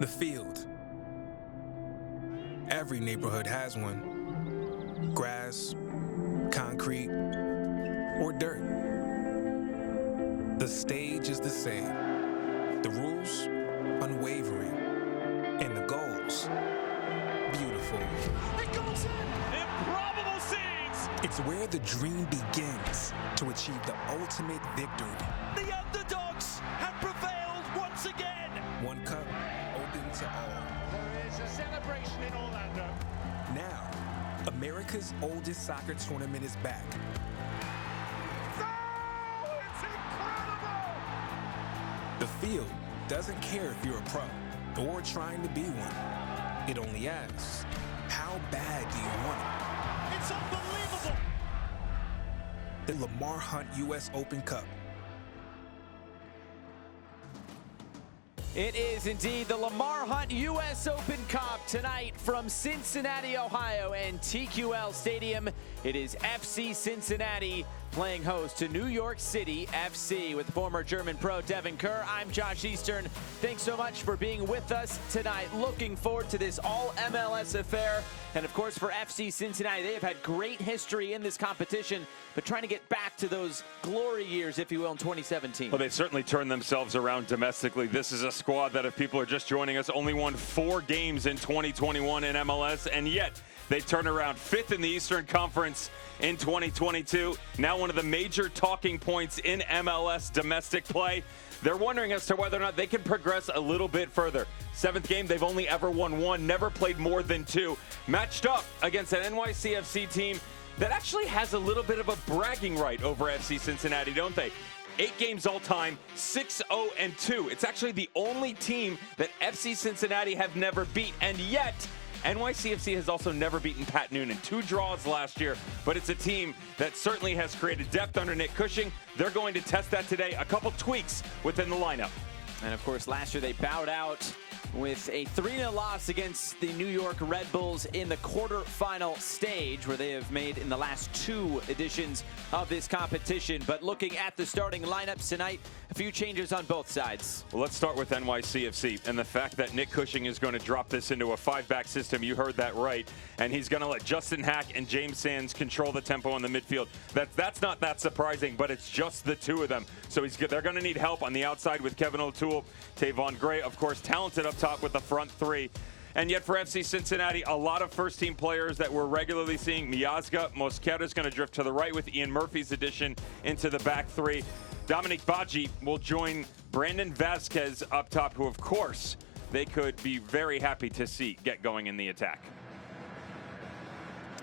The field. Every neighborhood has one. Grass, concrete, or dirt. The stage is the same. The rules, unwavering. And the goals, beautiful. It goes in! Improbable scenes! It's where the dream begins to achieve the ultimate victory. The underdogs have prevailed once again! One cup, open to all. There is a celebration in Orlando. Now, America's oldest soccer tournament is back. Oh, it's incredible! The field doesn't care if you're a pro or trying to be one. It only asks, how bad do you want it? It's unbelievable! The Lamar Hunt U.S. Open Cup. It is indeed the Lamar Hunt U.S. Open Cup tonight from Cincinnati, Ohio, and TQL Stadium. It is FC Cincinnati playing host to New York City FC with former German pro Devin Kerr. I'm Josh Eastern. Thanks so much for being with us tonight. Looking forward to this all MLS affair. And of course, for FC Cincinnati, they have had great history in this competition, but trying to get back to those glory years, if you will, in 2017. Well, they've certainly turned themselves around domestically. This is a squad that, if people are just joining us, only won 4 games in 2021 in MLS, and yet they turned around 5th in the Eastern Conference in 2022. Now one of the major talking points in MLS domestic play. They're wondering as to whether or not they can progress a little bit further. 7th game, they've only ever won 1, never played more than 2. Matched up against an NYCFC team that actually has a little bit of a bragging right over FC Cincinnati, don't they? 8 games all time, 6-0-2. It's actually the only team that FC Cincinnati have never beat, and yet NYCFC has also never beaten Pat Noonan. 2 draws last year, but it's a team that certainly has created depth under Nick Cushing. They're going to test that today. A couple tweaks within the lineup. And of course, last year they bowed out with a 3-0 loss against the New York Red Bulls in the quarterfinal stage, where they have made in the last 2 editions of this competition. But looking at the starting lineups tonight, a few changes on both sides. Well, let's start with NYCFC and the fact that Nick Cushing is going to drop this into a 5-back system. You heard that right. And he's going to let Justin Hack and James Sands control the tempo in the midfield. That's not that surprising, but it's just the 2 of them. So they're going to need help on the outside with Kevin O'Toole. Tavon Gray, of course, talented up top with the front 3. And yet for FC Cincinnati, a lot of first-team players that we're regularly seeing. Miazga, Mosquera is going to drift to the right with Ian Murphy's addition into the back 3. Dominic Badji will join Brandon Vasquez up top, who, of course, they could be very happy to see get going in the attack.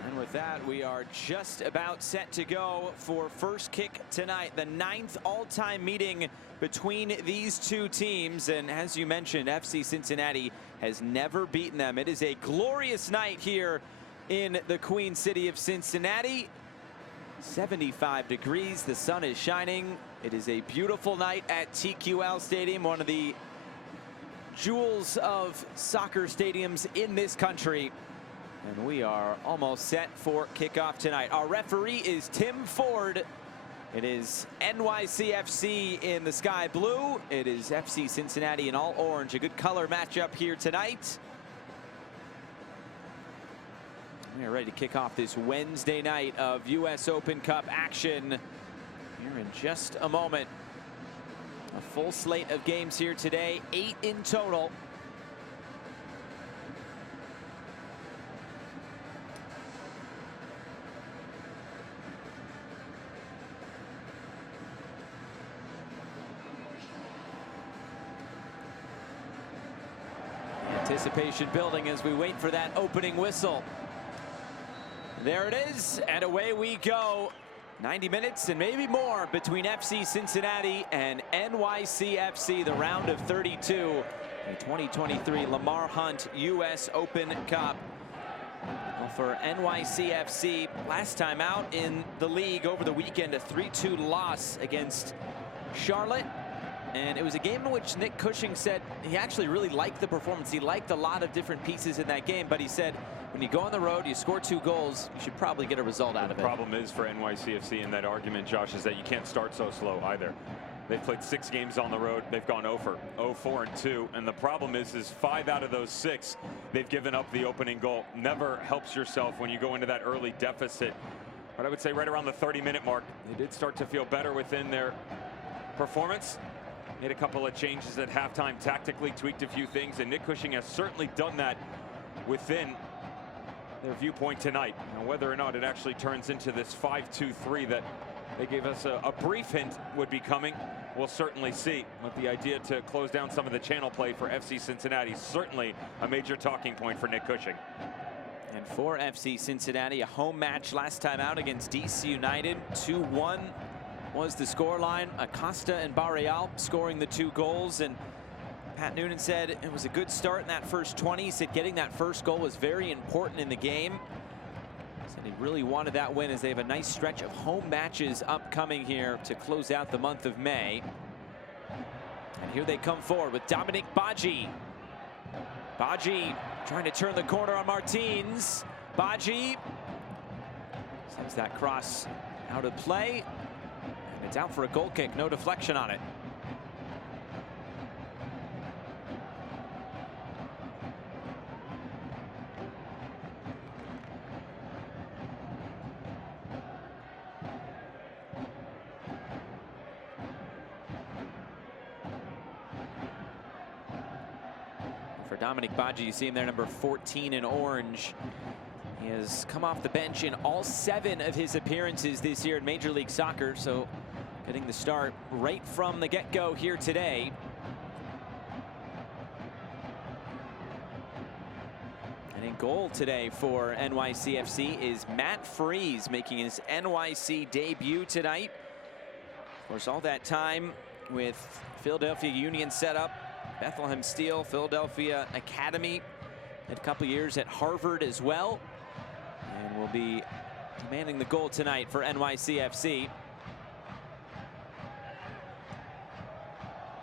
And with that, we are just about set to go for first kick tonight, the 9th all-time meeting between these 2 teams. And as you mentioned, FC Cincinnati has never beaten them. It is a glorious night here in the Queen City of Cincinnati. 75 degrees, the sun is shining. It is a beautiful night at TQL Stadium, one of the jewels of soccer stadiums in this country. And we are almost set for kickoff tonight. Our referee is Tim Ford. It is NYCFC in the sky blue. It is FC Cincinnati in all orange. A good color matchup here tonight. We are ready to kick off this Wednesday night of U.S. Open Cup action here in just a moment. A full slate of games here today, 8 in total. Anticipation building as we wait for that opening whistle. There it is, and away we go. 90 minutes and maybe more between FC Cincinnati and NYCFC, the round of 32, the 2023 Lamar Hunt U.S. Open Cup. Well, for NYCFC, last time out in the league over the weekend, a 3-2 loss against Charlotte. And it was a game in which Nick Cushing said he actually really liked the performance. He liked a lot of different pieces in that game, but he said when you go on the road, you score 2 goals, you should probably get a result out of it. The problem is for NYCFC in that argument, Josh, is that you can't start so slow either. They've played 6 games on the road. They've gone 0-4-2. And the problem is 5 out of those 6, they've given up the opening goal. Never helps yourself when you go into that early deficit. But I would say right around the 30-minute mark, they did start to feel better within their performance. Made a couple of changes at halftime, tactically tweaked a few things, and Nick Cushing has certainly done that within their viewpoint tonight. Now, whether or not it actually turns into this 5-2-3 that they gave us a brief hint would be coming, we'll certainly see. But the idea to close down some of the channel play for FC Cincinnati, certainly a major talking point for Nick Cushing. And for FC Cincinnati, a home match last time out against DC United. 2-1 was the scoreline. Acosta and Barreal scoring the 2 goals. And Pat Noonan said it was a good start in that first 20. He said getting that first goal was very important in the game. Said he really wanted that win as they have a nice stretch of home matches upcoming here to close out the month of May. And here they come forward with Dominic Badji. Badji trying to turn the corner on Martins. Badji sends that cross out of play. And it's out for a goal kick, no deflection on it. Dominic Badji, you see him there, number 14 in orange. He has come off the bench in all 7 of his appearances this year in Major League Soccer, so getting the start right from the get-go here today. And in goal today for NYCFC is Matt Freese, making his NYC debut tonight. Of course, all that time with Philadelphia Union set up, Bethlehem Steel, Philadelphia Academy, had a couple years at Harvard as well, and will be commanding the goal tonight for NYCFC.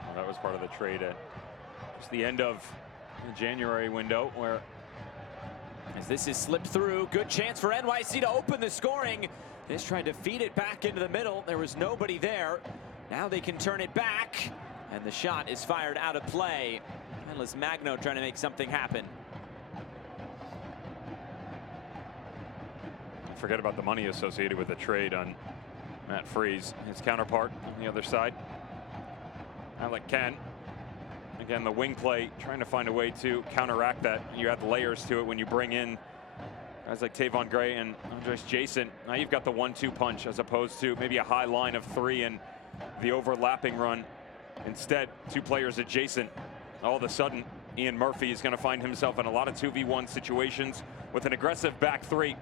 Well, that was part of the trade at just the end of the January window, where as this is slipped through, good chance for NYC to open the scoring. This tried to feed it back into the middle. There was nobody there. Now they can turn it back. And the shot is fired out of play. Endless Magno trying to make something happen. Forget about the money associated with the trade on Matt Freese. His counterpart on the other side, Alec Ken. Again, the wing play, trying to find a way to counteract that. You add layers to it when you bring in guys like Tavon Gray and Andres Jason. Now you've got the 1-2 punch as opposed to maybe a high line of 3 and the overlapping run. Instead, 2 players adjacent. All of a sudden, Ian Murphy is going to find himself in a lot of 2v1 situations with an aggressive back 3.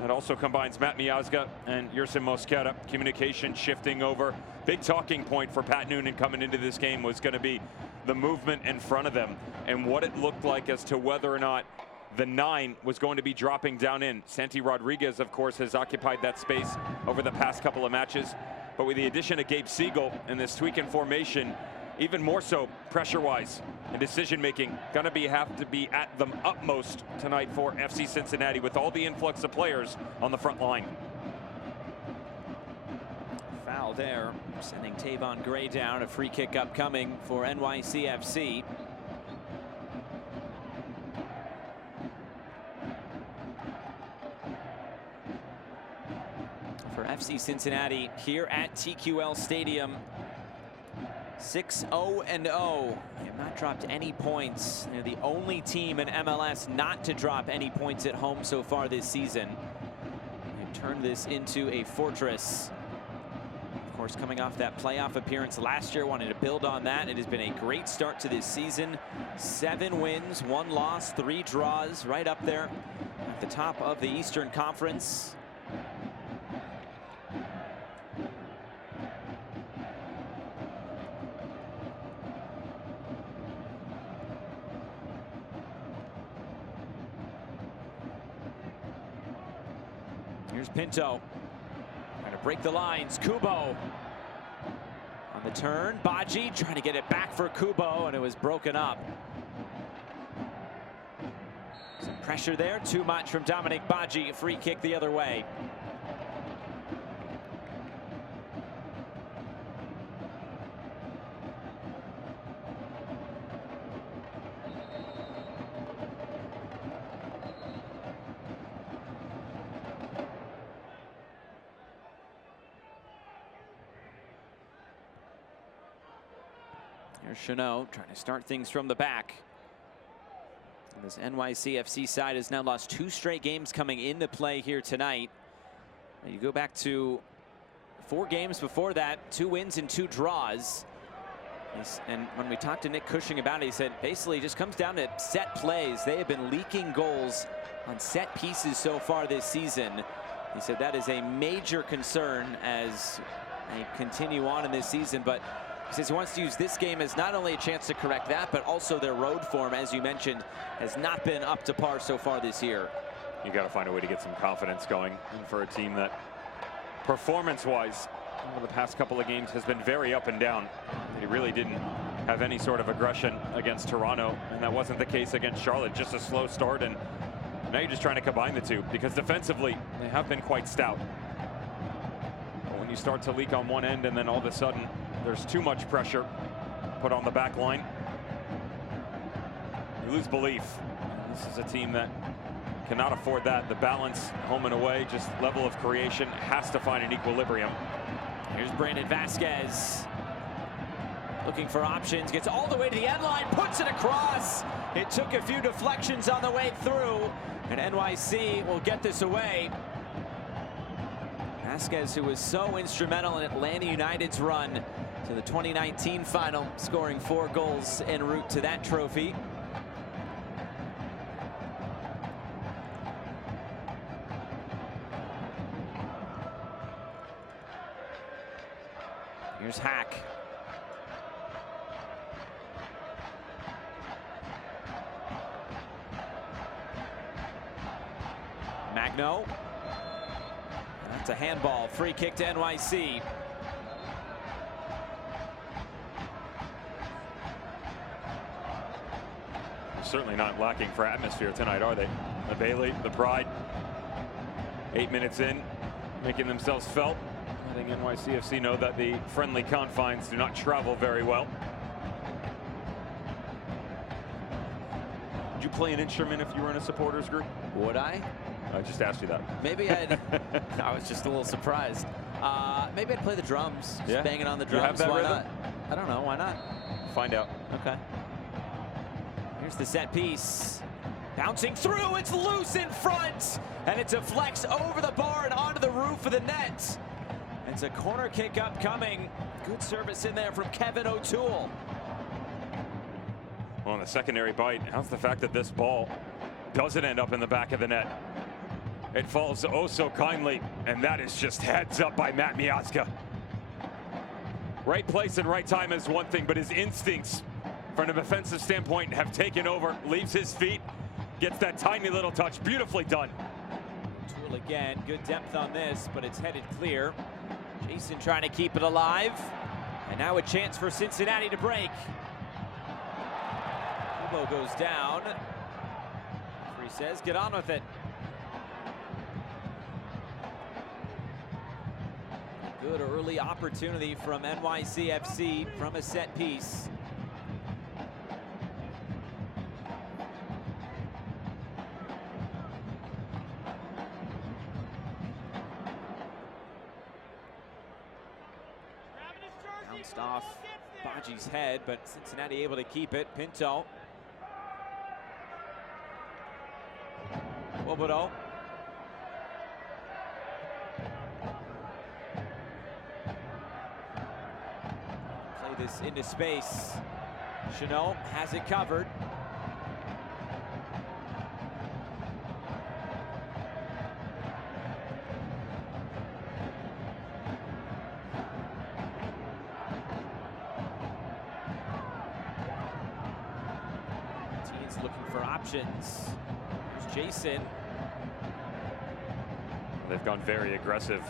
That also combines Matt Miazga and Yerson Mosquera. Communication shifting over. Big talking point for Pat Noonan coming into this game was going to be the movement in front of them and what it looked like as to whether or not the 9 was going to be dropping down in. Santi Rodriguez, of course, has occupied that space over the past couple of matches. But with the addition of Gabe Siegel and this tweak in formation, even more so pressure-wise and decision-making, gonna have to be at the utmost tonight for FC Cincinnati with all the influx of players on the front line. Foul there, sending Tavon Gray down. A free kick upcoming for NYCFC. For FC Cincinnati here at TQL Stadium, 6-0-0. They have not dropped any points. They're the only team in MLS not to drop any points at home so far this season. They've turned this into a fortress. Of course, coming off that playoff appearance last year, wanting to build on that. It has been a great start to this season. 7 wins, 1 loss, 3 draws, right up there at the top of the Eastern Conference. Here's Pinto, trying to break the lines. Kubo on the turn. Badji trying to get it back for Kubo, and it was broken up. Some pressure there, too much from Dominic Badji. A free kick the other way. Here's Chanot trying to start things from the back. And this NYCFC side has now lost 2 straight games coming into play here tonight. You go back to 4 games before that, 2 wins and 2 draws. And when we talked to Nick Cushing about it, he said basically it just comes down to set plays. They have been leaking goals on set pieces so far this season. He said that is a major concern as they continue on in this season, but he says he wants to use this game as not only a chance to correct that, but also their road form, as you mentioned, has not been up to par so far this year. You got to find a way to get some confidence going, and for a team that performance-wise over the past couple of games has been very up and down. He really didn't have any sort of aggression against Toronto, and that wasn't the case against Charlotte. Just a slow start, and now you're just trying to combine the two, because defensively they have been quite stout. But when you start to leak on one end and then all of a sudden there's too much pressure put on the back line, you lose belief. And this is a team that cannot afford that. The balance home and away, just level of creation, has to find an equilibrium. Here's Brandon Vasquez looking for options, gets all the way to the end line, puts it across. It took a few deflections on the way through, and NYC will get this away. Vasquez, who was so instrumental in Atlanta United's run to the 2019 final, scoring 4 goals en route to that trophy. Here's Hack. Magno. That's a handball. Free kick to NYC. They're certainly not lacking for atmosphere tonight, are they? The Bailey, the Pride. 8 minutes in, making themselves felt. I think NYCFC know that the friendly confines do not travel very well. Would you play an instrument if you were in a supporters group? Would I? I just asked you that. Maybe I'd. I was just a little surprised. Maybe I'd play the drums. Just yeah. Banging on the You have drums. that Why rhythm? not? I don't know. Why not? Find out. Okay. Here's the set piece. Bouncing through. It's loose in front. And it deflects over the bar and onto the roof of the net. It's a corner kick upcoming. Good service in there from Kevin O'Toole. Well, on the secondary bite, how's the fact that this ball doesn't end up in the back of the net? It falls oh so kindly, and that is just heads up by Matt Miazga. Right place and right time is one thing, but his instincts from a defensive standpoint have taken over. Leaves his feet, gets that tiny little touch. Beautifully done. O'Toole again, good depth on this, but it's headed clear. Jason trying to keep it alive. And now a chance for Cincinnati to break. Kubo goes down. Referee says, get on with it. Good early opportunity from NYCFC from a set piece. Bounced off Baji's head, but Cincinnati able to keep it. Pinto. Wobodo. Play this into space. Chanot has it covered. Looking for options. Here's Jason. They've gone very aggressive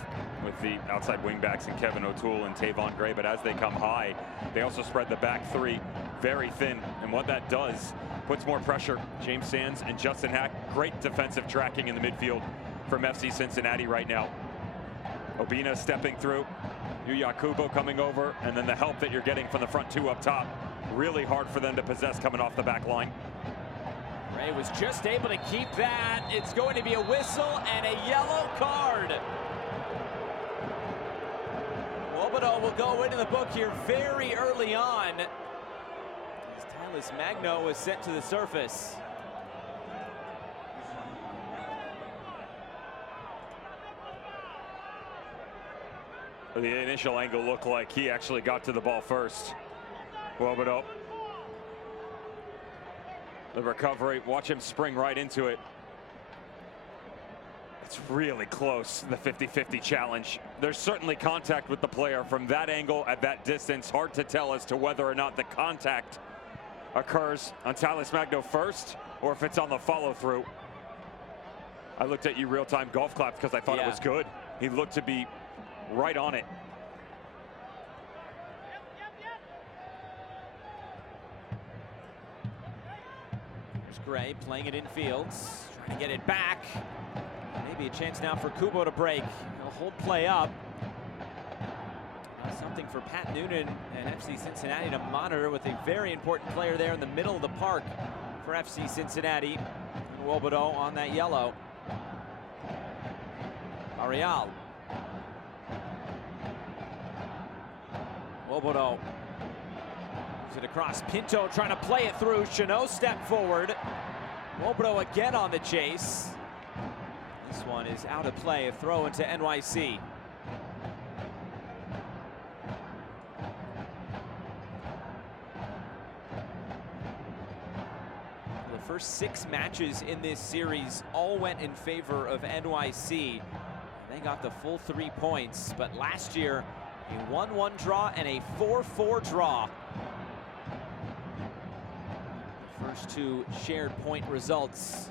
with the outside wingbacks and Kevin O'Toole and Tavon Gray, but as they come high, they also spread the back three very thin, and what that does, puts more pressure. James Sands and Justin Hack, great defensive tracking in the midfield from FC Cincinnati right now. Obina stepping through, Yuya Kubo coming over, and then the help that you're getting from the front two up top. Really hard for them to possess coming off the back line. Ray was just able to keep that. It's going to be a whistle and a yellow card. Wobodo will go into the book here very early on. Tyler Magno was sent to the surface. The initial angle looked like he actually got to the ball first. Wobodo. The recovery, watch him spring right into it. It's really close, the 50-50 challenge. There's certainly contact with the player from that angle at that distance. Hard to tell as to whether or not the contact occurs on Tyler Magno first or if it's on the follow through. I looked at you real-time golf clap because I thought it was good. He looked to be right on it. There's Gray playing it in fields, trying to get it back. Maybe a chance now for Kubo to break. He'll hold play up. Something for Pat Noonan and FC Cincinnati to monitor with a very important player there in the middle of the park for FC Cincinnati. And Wobodo on that yellow. Arial. Wobodo moves it across. Pinto trying to play it through. Chanot step forward. Wobodo again on the chase. This one is out of play. A throw into NYC. The first 6 matches in this series all went in favor of NYC. They got the full 3 points, but last year a 1-1 draw and a 4-4 draw. The first 2 shared point results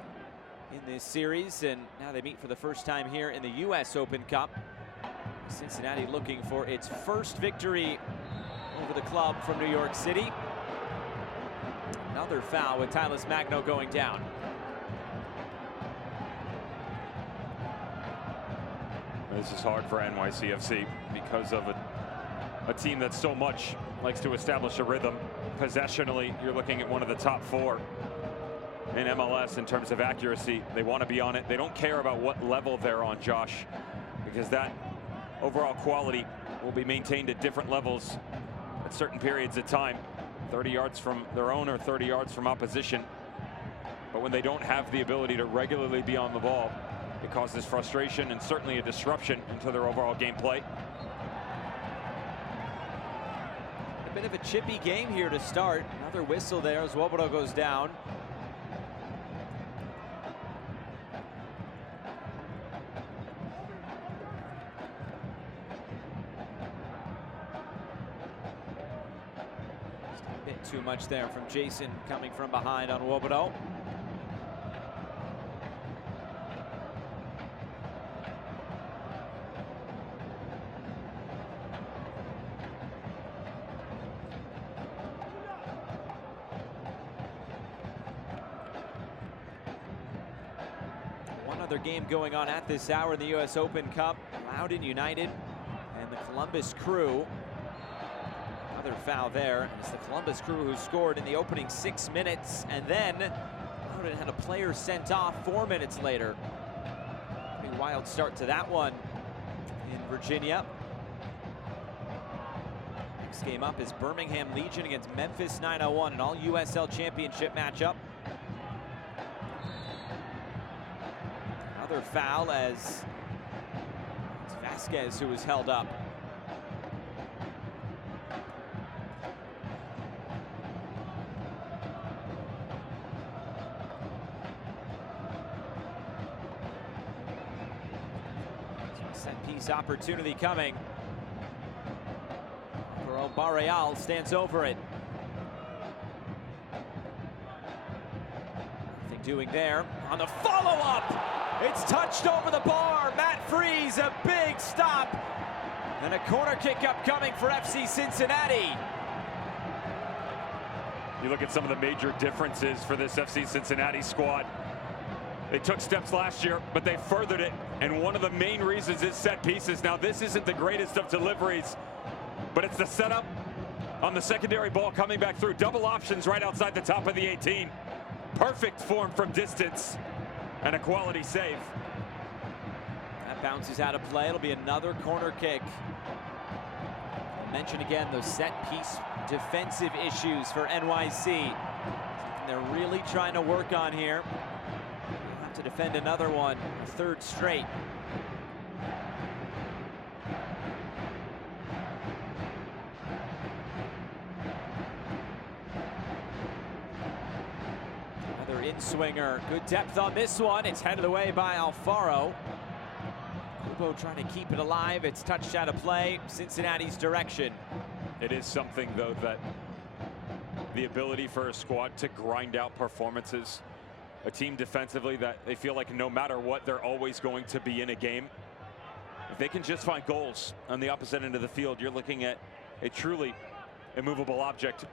in this series, and now they meet for the first time here in the US Open Cup. Cincinnati looking for its first victory over the club from New York City. Another foul with Tyler Magno going down. This is hard for NYCFC because of a team that so much likes to establish a rhythm. Possessionally, you're looking at one of the top 4 in MLS in terms of accuracy. They want to be on it. They don't care about what level they're on, Josh, because that overall quality will be maintained at different levels at certain periods of time. 30 yards from their own or 30 yards from opposition. But when they don't have the ability to regularly be on the ball, it causes frustration and certainly a disruption into their overall gameplay. A bit of a chippy game here to start. Another whistle there as Wobodo goes down. Too much there from Jason coming from behind on Wobodo. One other game going on at this hour in the US Open Cup. Loudoun United and the Columbus Crew. Another foul there. It's the Columbus Crew who scored in the opening 6 minutes, and then Loudoun had a player sent off 4 minutes later. Pretty wild start to that one in Virginia. Next game up is Birmingham Legion against Memphis 901, an all-USL championship matchup. Another foul as it's Vasquez who was held up. Set piece opportunity coming. Barreal stands over it. Nothing doing there. On the follow-up, it's touched over the bar. Matt Freese, a big stop. And a corner kick upcoming for FC Cincinnati. You look at some of the major differences for this FC Cincinnati squad. They took steps last year, but they furthered it. And one of the main reasons is set pieces. Now, this isn't the greatest of deliveries, but it's the setup on the secondary ball coming back through. Double options right outside the top of the 18. Perfect form from distance and a quality save. That bounces out of play. It'll be another corner kick. I'll mention again those set piece defensive issues for NYC. They're really trying to work on here. They'll have to defend another one, a third straight. Another in-swinger. Good depth on this one. It's headed away by Alfaro. Kubo trying to keep it alive. It's touched out of play. Cincinnati's direction. It is something, though, that the ability for a squad to grind out performances, a team defensively that they feel like no matter what, they're always going to be in a game. If they can just find goals on the opposite end of the field, you're looking at a truly immovable object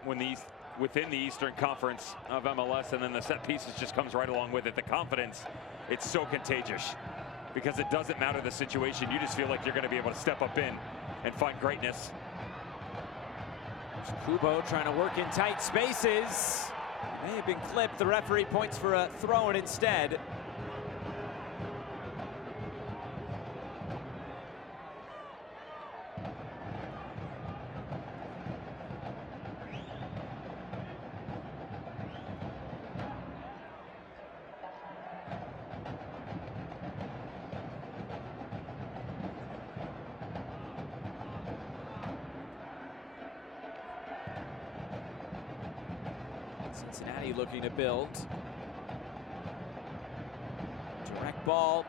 within the Eastern Conference of MLS, and then the set pieces just comes right along with it. The confidence, it's so contagious because it doesn't matter the situation. You just feel like you're going to be able to step up in and find greatness. Kubo trying to work in tight spaces. May have been clipped. The referee points for a throw-in instead. Cincinnati looking to build. Direct ball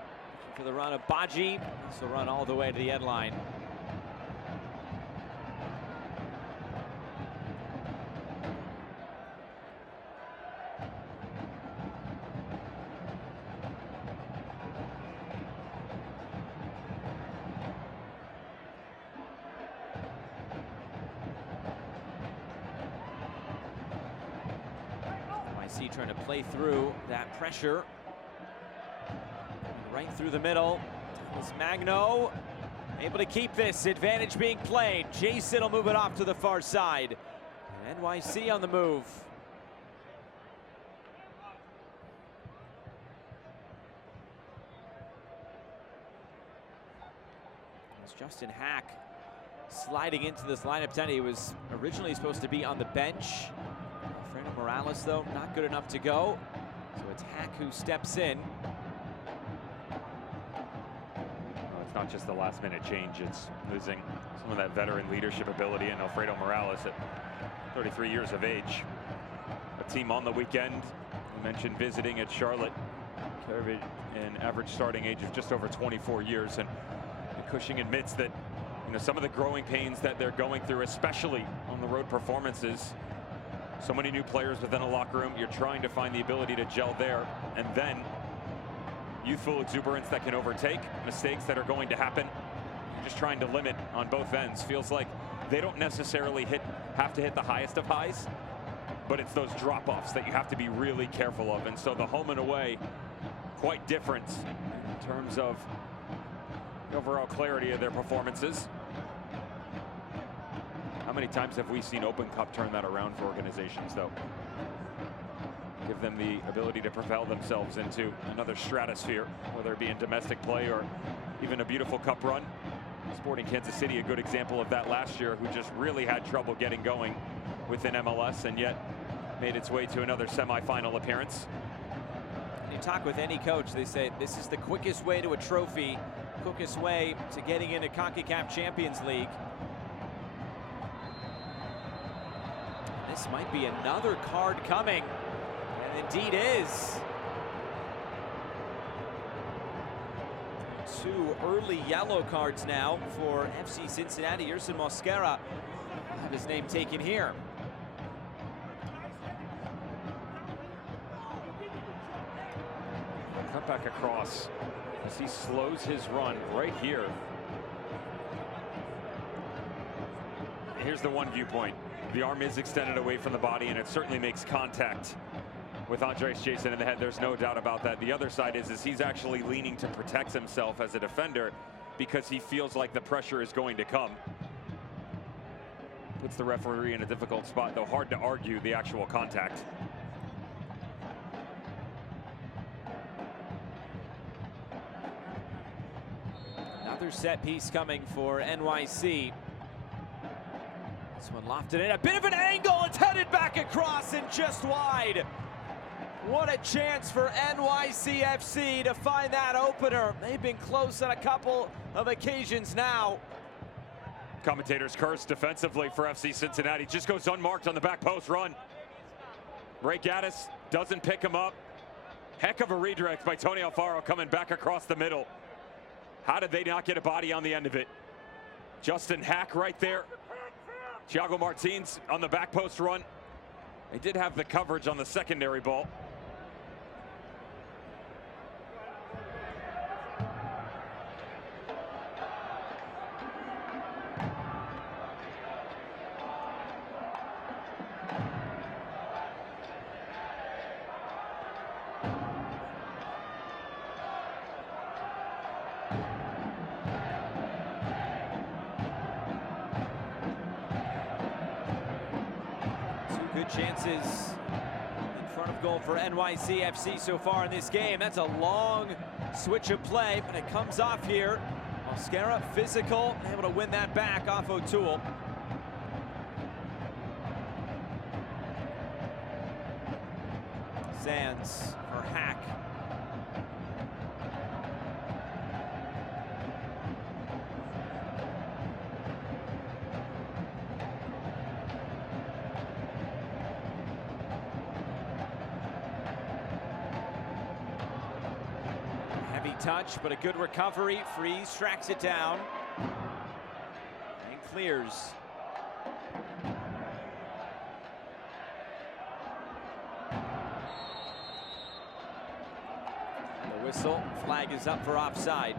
for the run of Baji. This will run all the way to the end line. Trying to play through that pressure. Right through the middle. Is Magno able to keep this advantage being played. Jason will move it off to the far side. And NYC on the move. It's Justin Hack sliding into this lineup tonight. He was originally supposed to be on the bench. Alfredo Morales, though, not good enough to go. So it's Hack who steps in. Well, it's not just the last-minute change. It's losing some of that veteran leadership ability in Alfredo Morales at 33 years of age. A team on the weekend, we mentioned visiting at Charlotte, carried an average starting age of just over 24 years. And Cushing admits that, you know, some of the growing pains that they're going through, especially on the road performances. So many new players within a locker room. You're trying to find the ability to gel there, and then youthful exuberance that can overtake mistakes that are going to happen. You're just trying to limit on both ends. Feels like they don't necessarily have to hit the highest of highs, but it's those drop-offs that you have to be really careful of. And so the home and away, quite different in terms of the overall clarity of their performances. How many times have we seen Open Cup turn that around for organizations, though? Give them the ability to propel themselves into another stratosphere, whether it be in domestic play or even a beautiful cup run. Sporting Kansas City, a good example of that last year, who just really had trouble getting going within MLS and yet made its way to another semifinal appearance. You talk with any coach, they say this is the quickest way to a trophy, quickest way to getting into CONCACAF Champions League. This might be another card coming, and indeed is. Two early yellow cards now for FC Cincinnati. Yerson Mosquera had his name taken here. Cut back across as he slows his run right here. Here's the one viewpoint. The arm is extended away from the body, and it certainly makes contact with Andres Jason in the head. There's no doubt about that. The other side is he's actually leaning to protect himself as a defender because he feels like the pressure is going to come. Puts the referee in a difficult spot, though hard to argue the actual contact. Another set piece coming for NYC. It's This one lofted in, a bit of an angle, it's headed back across and just wide. What a chance for NYCFC to find that opener. They've been close on a couple of occasions now. Commentators curse defensively for FC Cincinnati. Just goes unmarked on the back post run. Ray Gaddis doesn't pick him up. Heck of a redirect by Tony Alfaro coming back across the middle. How did they not get a body on the end of it? Justin Hack right there. Thiago Martins on the back post run. They did have the coverage on the secondary ball. Good chances in front of goal for NYCFC so far in this game. That's a long switch of play, but it comes off here. Mosquera physical, able to win that back off O'Toole. Sands for Hack. Heavy touch, but a good recovery. Freeze tracks it down and clears. The whistle, flag is up for offside.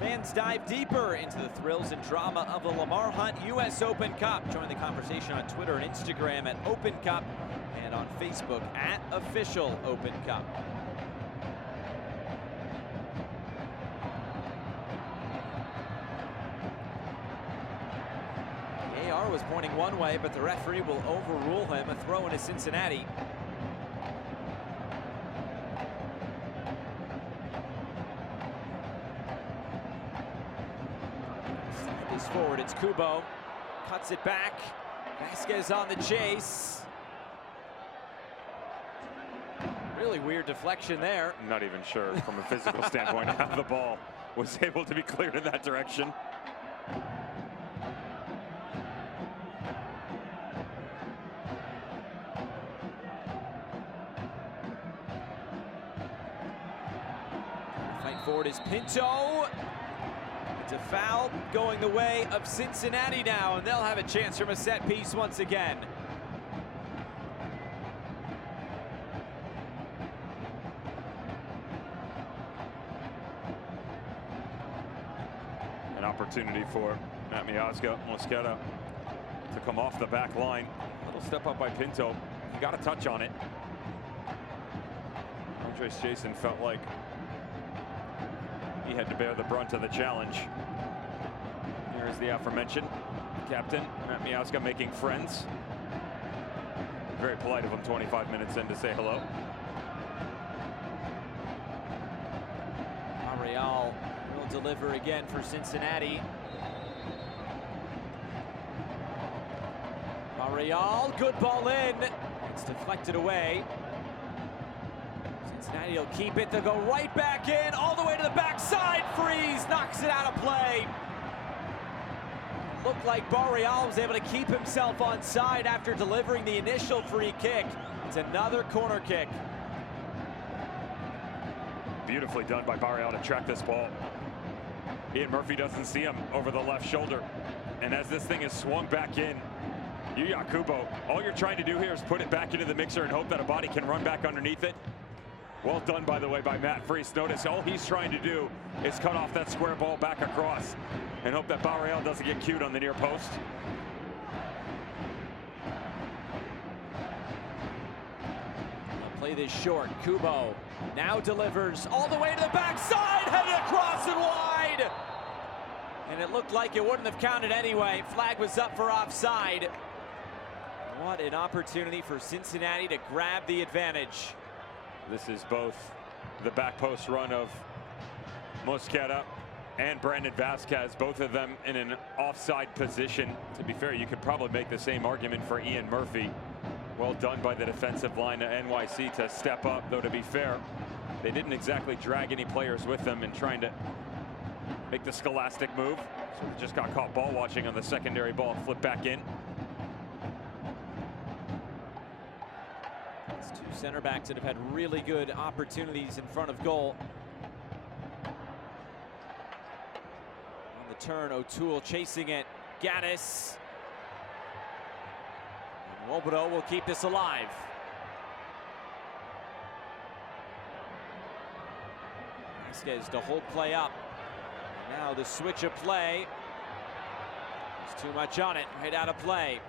Fans dive deeper into the thrills and drama of the Lamar Hunt US Open Cup. Join the conversation on Twitter and Instagram at Open Cup and on Facebook at Official Open Cup. The AR was pointing one way, but the referee will overrule him. A throw into Cincinnati. Forward, it's Kubo, cuts it back. Vasquez on the chase. Really weird deflection there. I'm not even sure from a physical standpoint how the ball was able to be cleared in that direction. Fight forward is Pinto. It's a foul going the way of Cincinnati now, and they'll have a chance from a set piece once again. An opportunity for Matt Mosquera to come off the back line. A little step up by Pinto. He got a touch on it. Andres Jason felt like he had to bear the brunt of the challenge. Here's the aforementioned captain, Matt Miazga, making friends. Very polite of him 25 minutes in to say hello. Ariel will deliver again for Cincinnati. Ariel, good ball in. It's deflected away. Cincinnati will keep it. They'll go right back in, all the way to the backside. Freeze knocks it out of play. Looked like Barreal was able to keep himself on side after delivering the initial free kick. It's another corner kick. Beautifully done by Barreal to track this ball. Ian Murphy doesn't see him over the left shoulder. And as this thing is swung back in, Yuya Kubo, all you're trying to do here is put it back into the mixer and hope that a body can run back underneath it. Well done, by the way, by Matt Freese. Notice all he's trying to do is cut off that square ball back across and hope that Barreal doesn't get cued on the near post. They'll play this short. Kubo now delivers all the way to the backside, headed across and wide. And it looked like it wouldn't have counted anyway. Flag was up for offside. What an opportunity for Cincinnati to grab the advantage. This is both the back post run of Mosquera and Brandon Vasquez, both of them in an offside position. To be fair, you could probably make the same argument for Ian Murphy. Well done by the defensive line of NYC to step up, though to be fair, they didn't exactly drag any players with them in trying to make the scholastic move. So they just got caught ball watching on the secondary ball, flip back in. It's two center backs that have had really good opportunities in front of goal. On the turn, O'Toole chasing it. Gaddis. And Wobodo will keep this alive. Vasquez to hold play up. Now the switch of play. There's too much on it. Right out of play.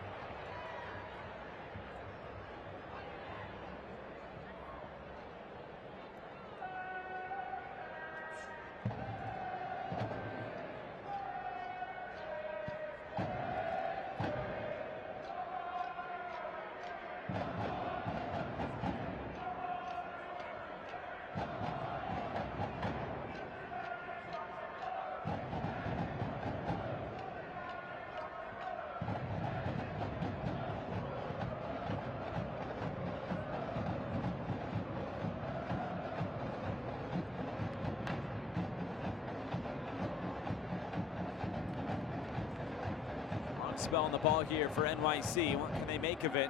Spell on the ball here for NYC. What can they make of it?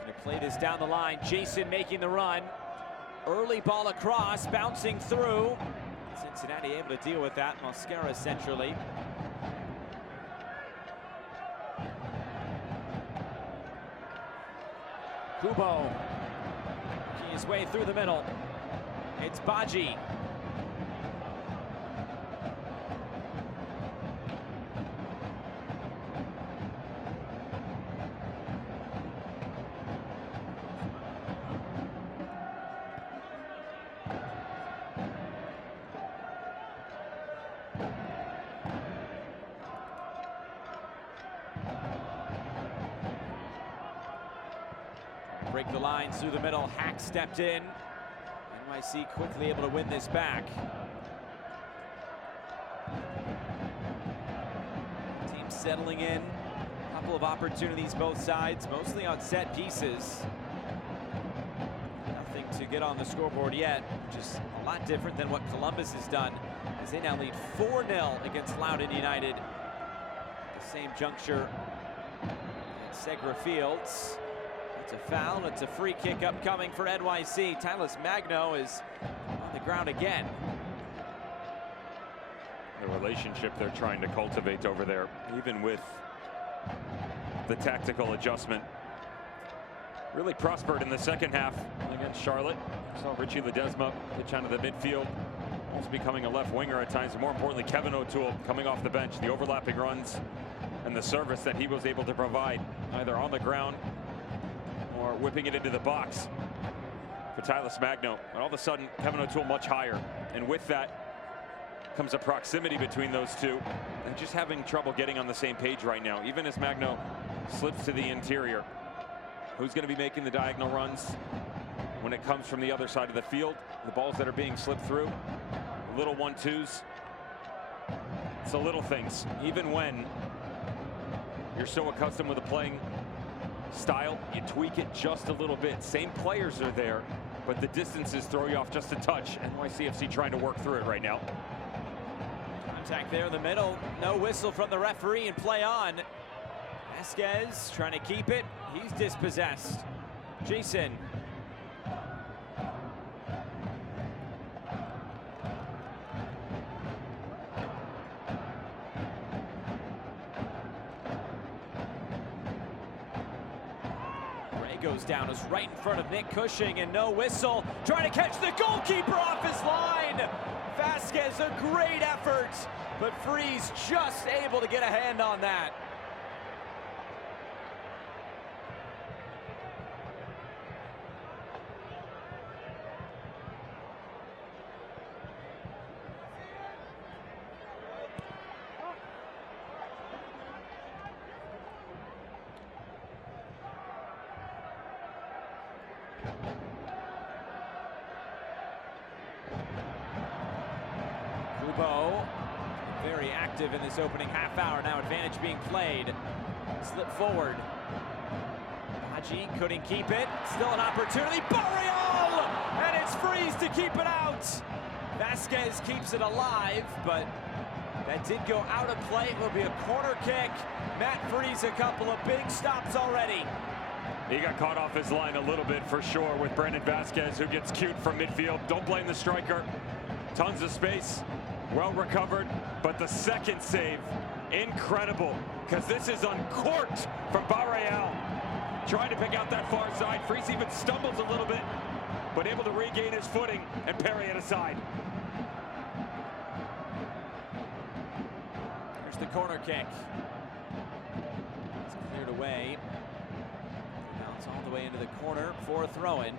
Gonna play this down the line. Jason making the run. Early ball across, bouncing through. Cincinnati able to deal with that. Mosquera centrally. Kubo working his way through the middle. It's Baji. Break the lines through the middle. Hack stepped in. NYC quickly able to win this back. Team settling in. A couple of opportunities both sides, mostly on set pieces. Nothing to get on the scoreboard yet, which is a lot different than what Columbus has done, as they now lead 4-0 against Loudoun United. At the same juncture at Segra Fields. It's a foul. It's a free kick upcoming for NYC. Tyler Magno is on the ground again. The relationship they're trying to cultivate over there, even with the tactical adjustment, really prospered in the second half against Charlotte. Saw Richie Ledesma pitch onto the midfield, also becoming a left winger at times. And more importantly, Kevin O'Toole coming off the bench, the overlapping runs and the service that he was able to provide, either on the ground or whipping it into the box for Tyler Magno. And all of a sudden, Kevin O'Toole much higher. And with that comes a proximity between those two. And just having trouble getting on the same page right now. Even as Magno slips to the interior. Who's going to be making the diagonal runs when it comes from the other side of the field? The balls that are being slipped through. Little 1-2s. It's the little things. Even when you're so accustomed with the playing style, you tweak it just a little bit. Same players are there, but the distances throw you off just a touch. NYCFC trying to work through it right now. Contact there in the middle. No whistle from the referee and play on. Vasquez trying to keep it. He's dispossessed. Jason. Goes down, is right in front of Nick Cushing, and no whistle. Trying to catch the goalkeeper off his line. Vasquez, a great effort, but Freeze just able to get a hand on that. Kubo, very active in this opening half hour. Now advantage being played. Slip forward. Baji couldn't keep it. Still an opportunity. Barreal! And it's Freeze to keep it out. Vasquez keeps it alive, but that did go out of play. It will be a corner kick. Matt Freeze, a couple of big stops already. He got caught off his line a little bit for sure with Brandon Vasquez, who gets cute from midfield. Don't blame the striker. Tons of space, well recovered, but the second save, incredible, because this is uncorked from Barreal. Trying to pick out that far side. Freeze even stumbles a little bit, but able to regain his footing and parry it aside. Here's the corner kick. It's cleared away. Bounce all the way into the corner for a throw-in.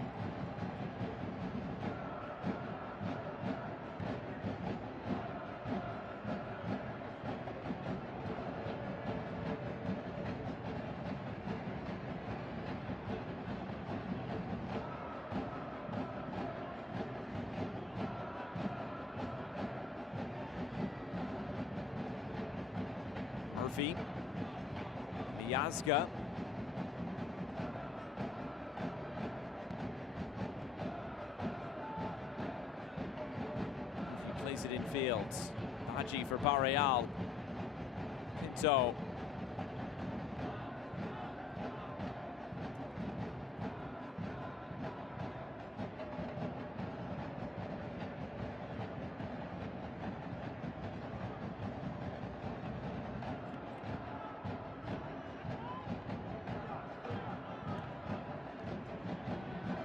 Murphy, Miazga. Plays it in field. Baji for Barreal. Pinto.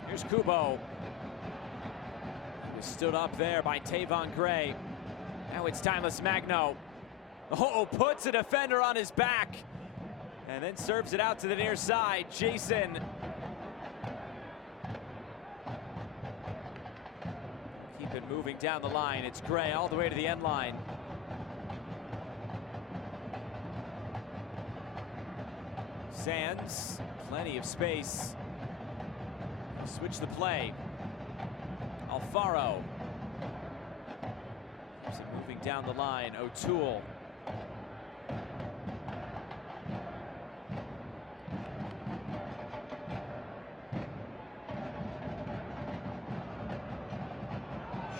Here's Kubo. He was stood up there by Tavon Gray. Now it's Timeless Magno. Oh, puts a defender on his back and then serves it out to the near side. Jason. Keep it moving down the line. It's Gray all the way to the end line. Sands, plenty of space. Switch the play. Alfaro. Keeps it moving down the line. O'Toole.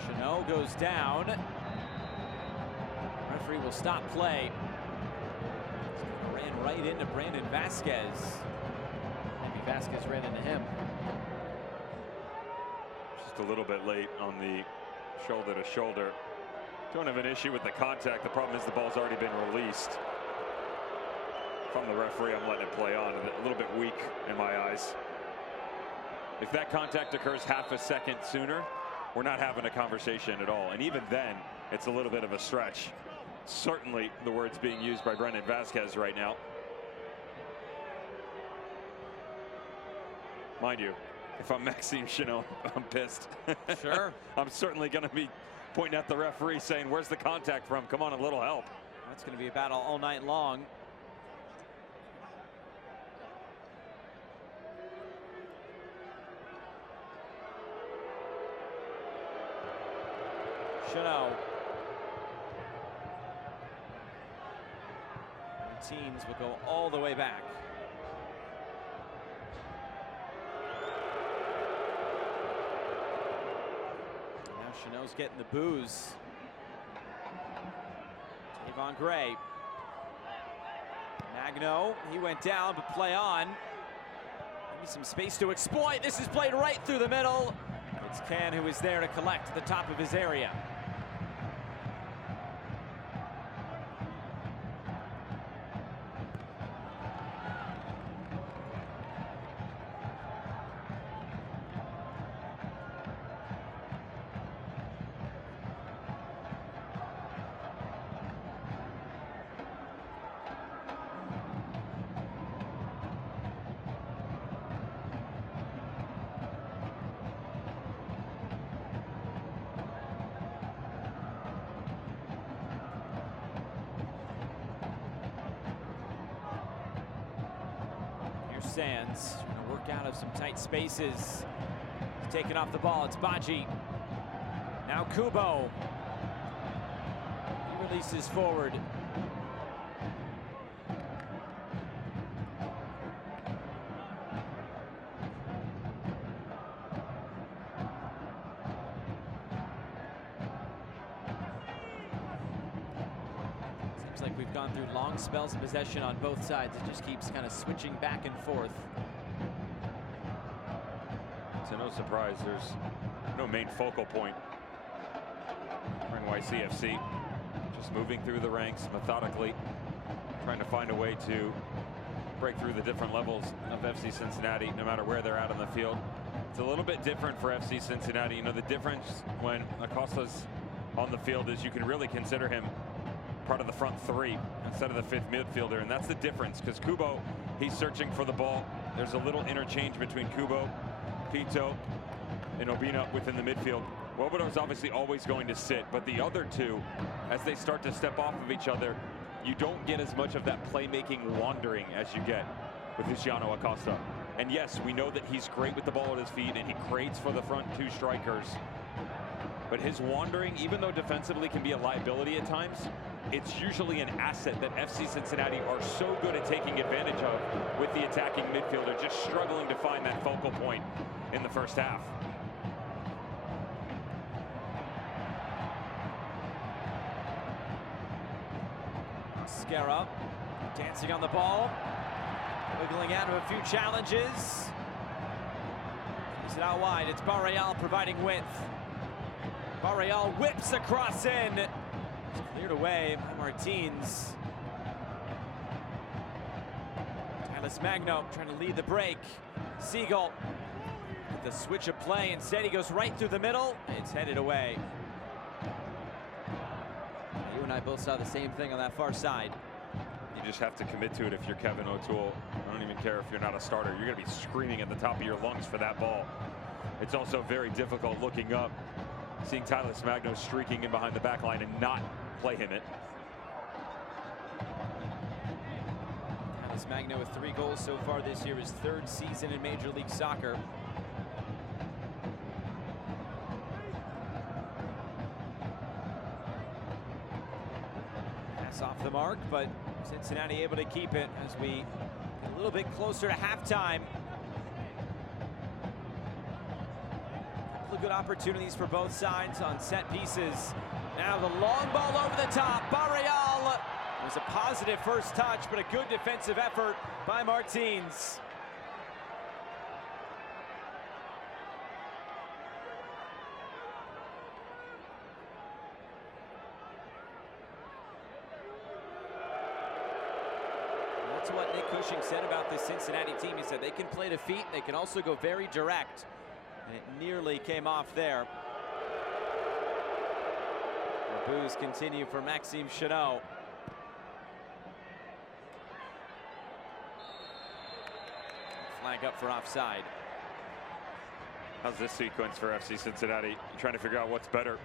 Chanel goes down. Referee will stop play. Ran right into Brandon Vasquez. Maybe Vasquez ran into him. A little bit late on the shoulder to shoulder. Don't have an issue with the contact. The problem is the ball's already been released. If I'm the referee, I'm letting it play on. A little bit weak in my eyes. If that contact occurs half a second sooner, we're not having a conversation at all. And even then, it's a little bit of a stretch. Certainly the words being used by Brandon Vasquez right now. Mind you, if I'm Maxime Chanel, I'm pissed. Sure. I'm certainly going to be pointing at the referee saying, where's the contact from? Come on, a little help. That's going to be a battle all night long. Chanel. Teams will go all the way back. Chanel's getting the boos. Tavon Gray. Magno, he went down, but play on. Maybe some space to exploit. This is played right through the middle. It's Can who is there to collect at the top of his area. Sands trying to work out of some tight spaces. He's taking off the ball. It's Baji. Now Kubo. releases forward. Seems like we've gone through long spells of possession on both sides. It just keeps kind of switching back and forth. So no surprise, there's no main focal point for NYCFC. Just moving through the ranks methodically, trying to find a way to break through the different levels of FC Cincinnati, no matter where they're at on the field. It's a little bit different for FC Cincinnati. You know, the difference when Acosta's on the field is you can really consider him part of the front three instead of the fifth midfielder, and that's the difference, because Kubo, he's searching for the ball. There's a little interchange between Kubo, Pito, and Obina within the midfield. Wobodo's obviously always going to sit, but the other two, as they start to step off of each other, you don't get as much of that playmaking wandering as you get with Luciano Acosta. And yes, we know that he's great with the ball at his feet and he creates for the front two strikers. But his wandering, even though defensively can be a liability at times, it's usually an asset that FC Cincinnati are so good at taking advantage of with the attacking midfielder, just struggling to find that focal point in the first half. Scarra dancing on the ball, wiggling out of a few challenges. Keeps it out wide. It's Barreal providing width. Barreal whips across in. It's cleared away by Martins. Tyler Magno trying to lead the break. Siegel with the switch of play. Instead, he goes right through the middle. It's headed away. You and I both saw the same thing on that far side. You just have to commit to it if you're Kevin O'Toole. I don't even care if you're not a starter. You're going to be screaming at the top of your lungs for that ball. It's also very difficult looking up, seeing Tyler Magno streaking in behind the back line and not play him it. Tyler Magno with 3 goals so far this year, his 3rd season in Major League Soccer. Pass off the mark, but Cincinnati able to keep it as we get a little bit closer to halftime. Good opportunities for both sides on set pieces. Now the long ball over the top. Barreal was a positive first touch, but a good defensive effort by Martins. That's what Nick Cushing said about this Cincinnati team. He said they can play to feet, they can also go very direct. And it nearly came off there. The boos continue for Maxime Chanot. Flag up for offside. How's this sequence for FC Cincinnati? You're trying to figure out what's better.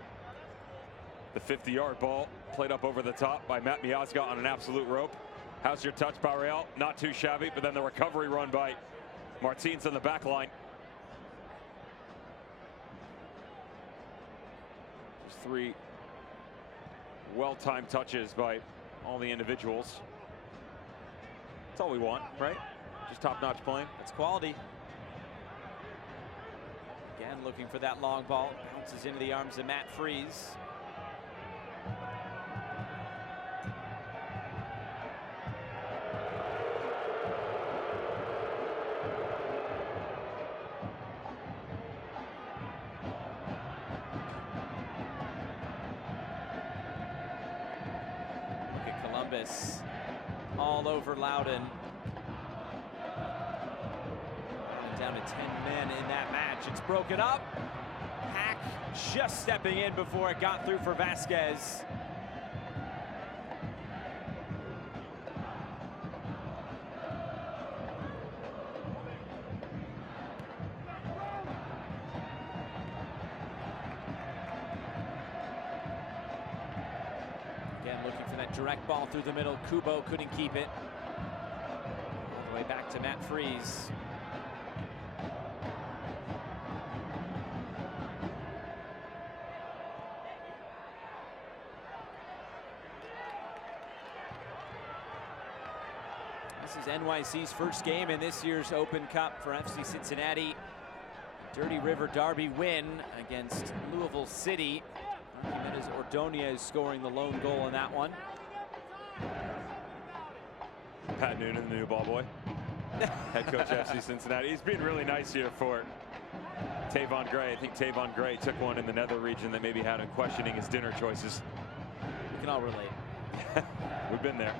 The 50-yard ball played up over the top by Matt Miazga on an absolute rope. How's your touch, Barreal? Not too shabby, but then the recovery run by Martins on the back line. 3 well-timed touches by all the individuals. That's all we want, right? Just top-notch playing. That's quality. Again, looking for that long ball. Bounces into the arms of Matt Freese. All over Loudon. Down to 10 men in that match. It's broken up. Hack just stepping in before it got through for Vasquez. Looking for that direct ball through the middle. Kubo couldn't keep it. All the way back to Matt Freese. This is NYC's first game in this year's Open Cup for FC Cincinnati. Dirty River Derby win against Louisville City. Archimedes Ordonez scoring the lone goal in that one. Pat Noonan, the new ball boy. Head coach FC Cincinnati. He's been really nice here for Tavon Gray. I think Tavon Gray took one in the nether region that maybe had him questioning his dinner choices. We can all relate. We've been there.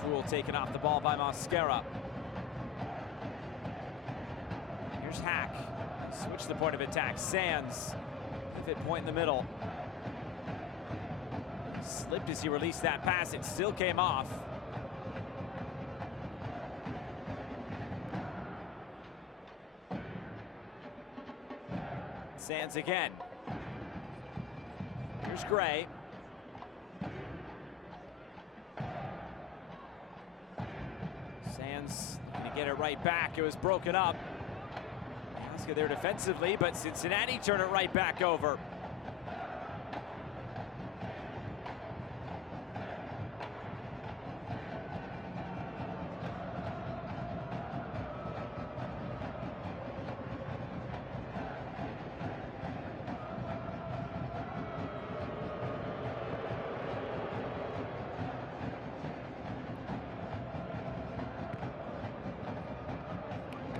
Tool taken off the ball by Mosquera. Here's Hack. Switch the point of attack. Sands. Pivot point in the middle. Slipped as he released that pass. It still came off. Sands again. Here's Gray. Sands going to get it right back. It was broken up. Alaska there defensively, but Cincinnati turn it right back over.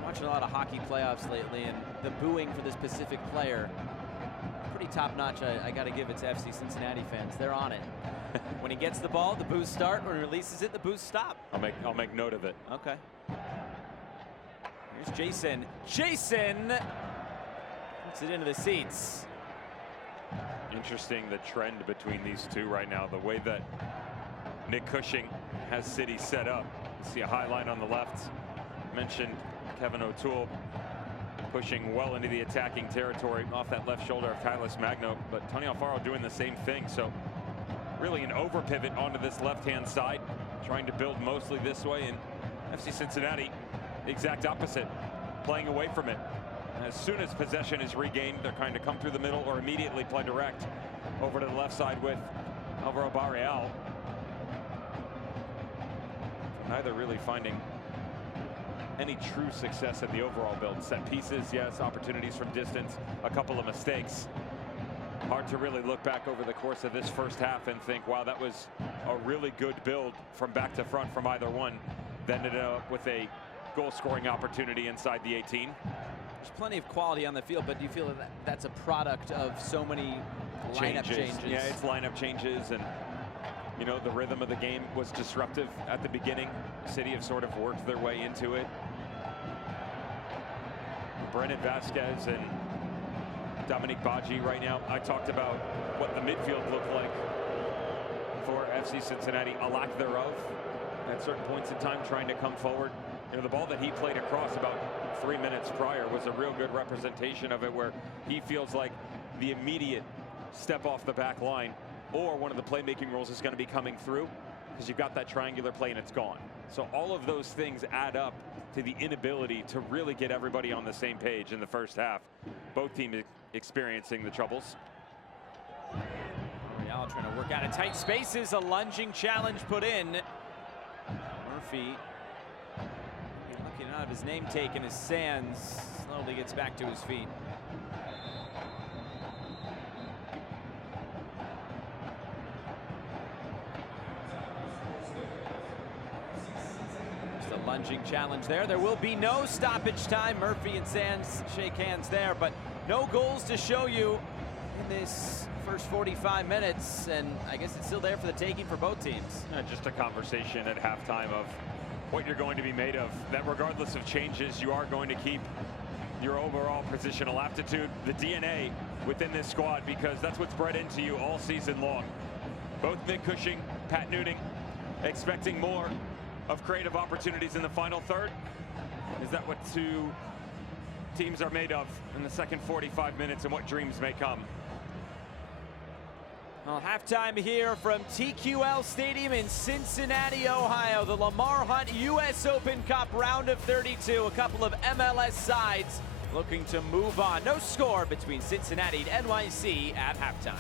Watching a lot of hockey playoffs lately, and the booing for the specific player, pretty top notch. I got to give it to FC Cincinnati fans. They're on it. When he gets the ball, the boos start. When he releases it, the boos stop. I'll make note of it. Okay. Here's Jason. Jason puts it into the seats. Interesting, the trend between these two right now. The way that Nick Cushing has City set up. You see a high line on the left. Mentioned Kevin O'Toole pushing well into the attacking territory off that left shoulder of Kailis Magno, but Tony Alfaro doing the same thing. So really an over pivot onto this left-hand side, trying to build mostly this way, and FC Cincinnati, the exact opposite, playing away from it. As soon as possession is regained, they're kind of come through the middle or immediately play direct over to the left side with Alvaro Barreal. Neither really finding any true success at the overall build. Set pieces, yes, opportunities from distance, a couple of mistakes. Hard to really look back over the course of this first half and think, wow, that was a really good build from back to front from either one. Then ended up with a goal-scoring opportunity inside the 18. There's plenty of quality on the field, but do you feel that that's a product of so many lineup changes? Yeah, it's lineup changes, and you know, the rhythm of the game was disruptive at the beginning. City have sort of worked their way into it. Brennan Vasquez and Dominique Badji right now. I talked about what the midfield looked like for FC Cincinnati, a lack thereof at certain points in time, trying to come forward. You know, the ball that he played across about 3 minutes prior was a real good representation of it, where he feels like the immediate step off the back line or one of the playmaking roles is going to be coming through, because you've got that triangular play and it's gone. So all of those things add up to the inability to really get everybody on the same page in the first half. Both teams experiencing the troubles. Real trying to work out of tight spaces. A lunging challenge put in. Murphy looking to have his name taken as Sands slowly gets back to his feet. Lunging challenge there. There will be no stoppage time. Murphy and Sands shake hands there, but no goals to show you in this first 45 minutes, and I guess it's still there for the taking for both teams. Just a conversation at halftime of what you're going to be made of, that regardless of changes, you are going to keep your overall positional aptitude, the DNA within this squad, because that's what's bred into you all season long. Both Nick Cushing, Pat Noonan, expecting more of creative opportunities in the final third. Is that what two teams are made of in the second 45 minutes, and what dreams may come? Well, halftime here from TQL Stadium in Cincinnati, Ohio. The Lamar Hunt U.S. Open Cup round of 32. A couple of MLS sides looking to move on. No score between Cincinnati and NYC at halftime.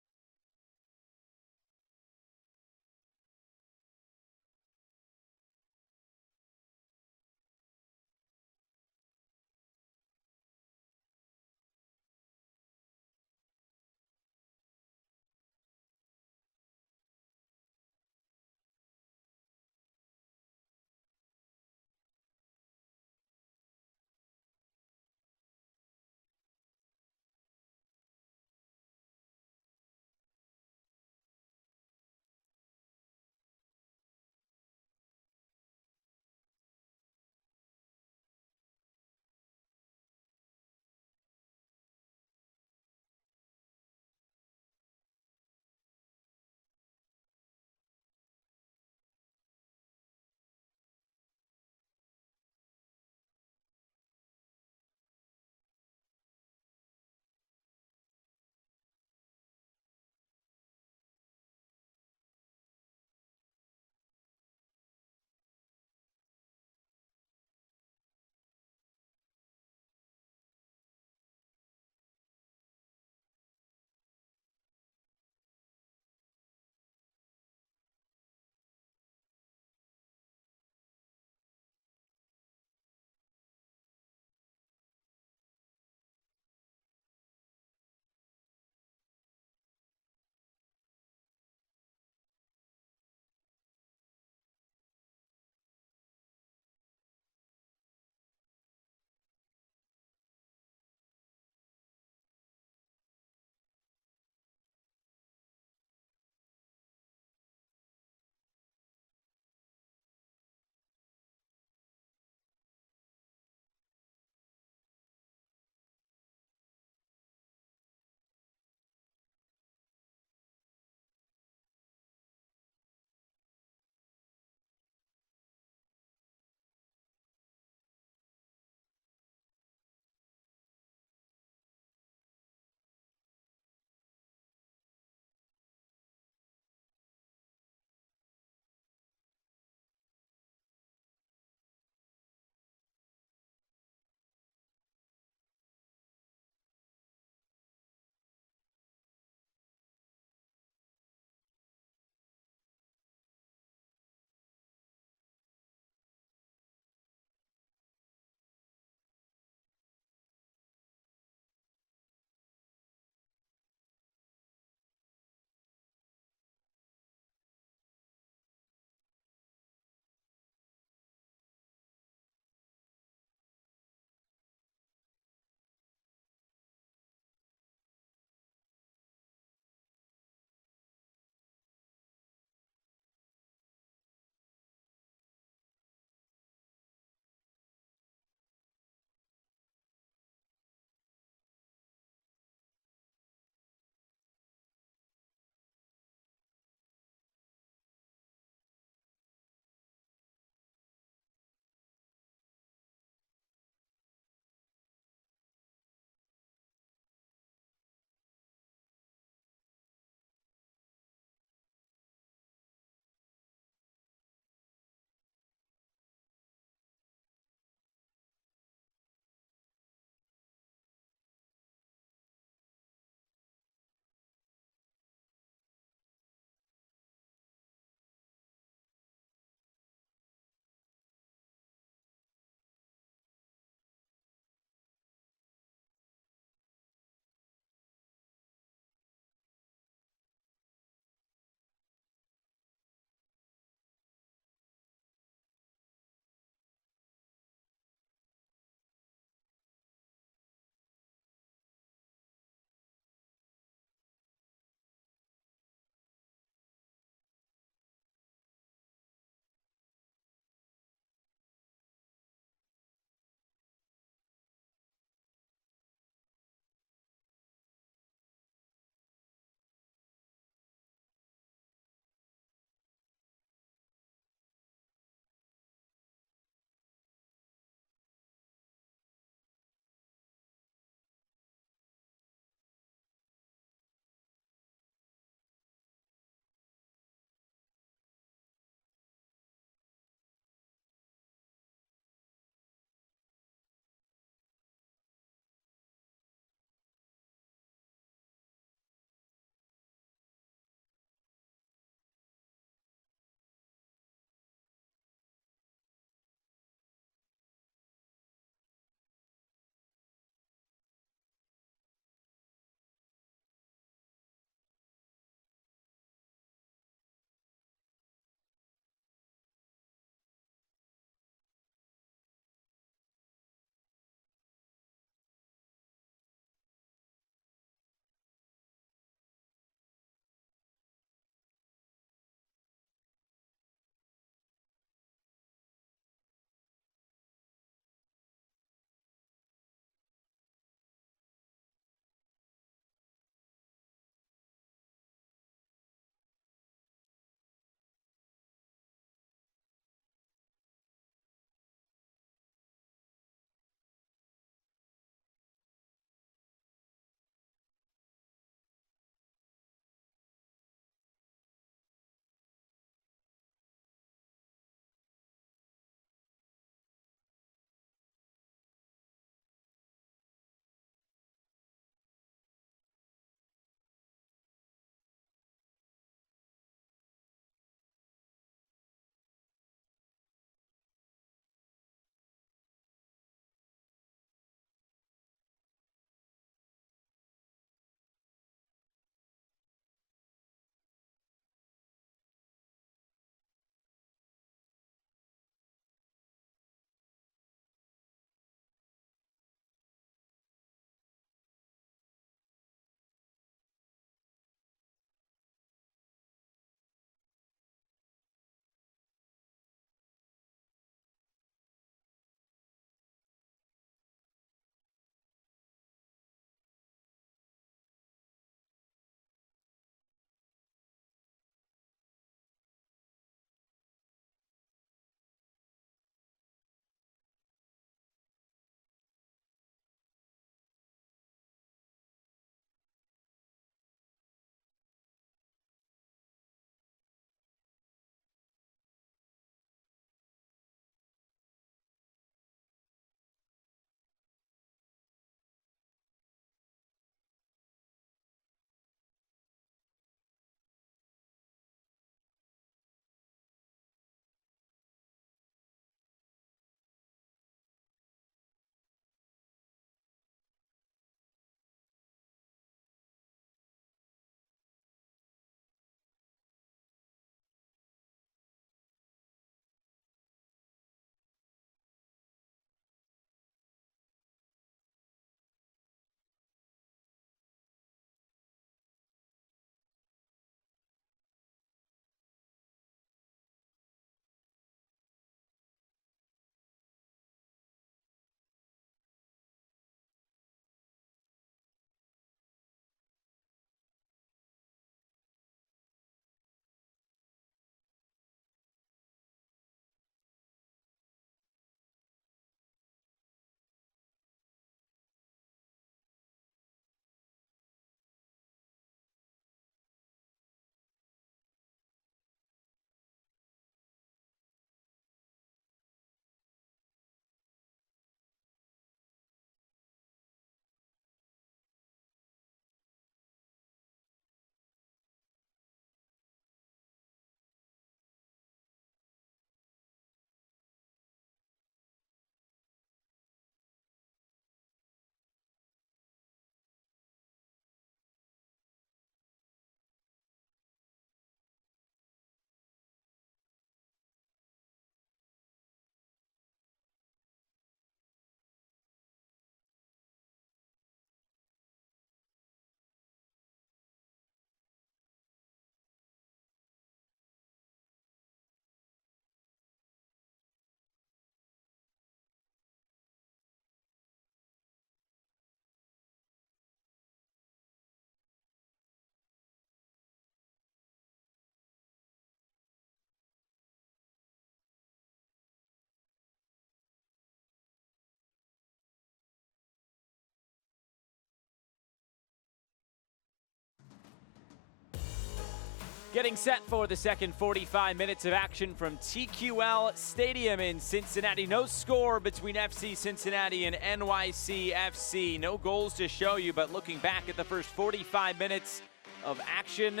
Getting set for the second 45 minutes of action from TQL Stadium in Cincinnati. No score between FC Cincinnati and NYCFC. No goals to show you, but looking back at the first 45 minutes of action,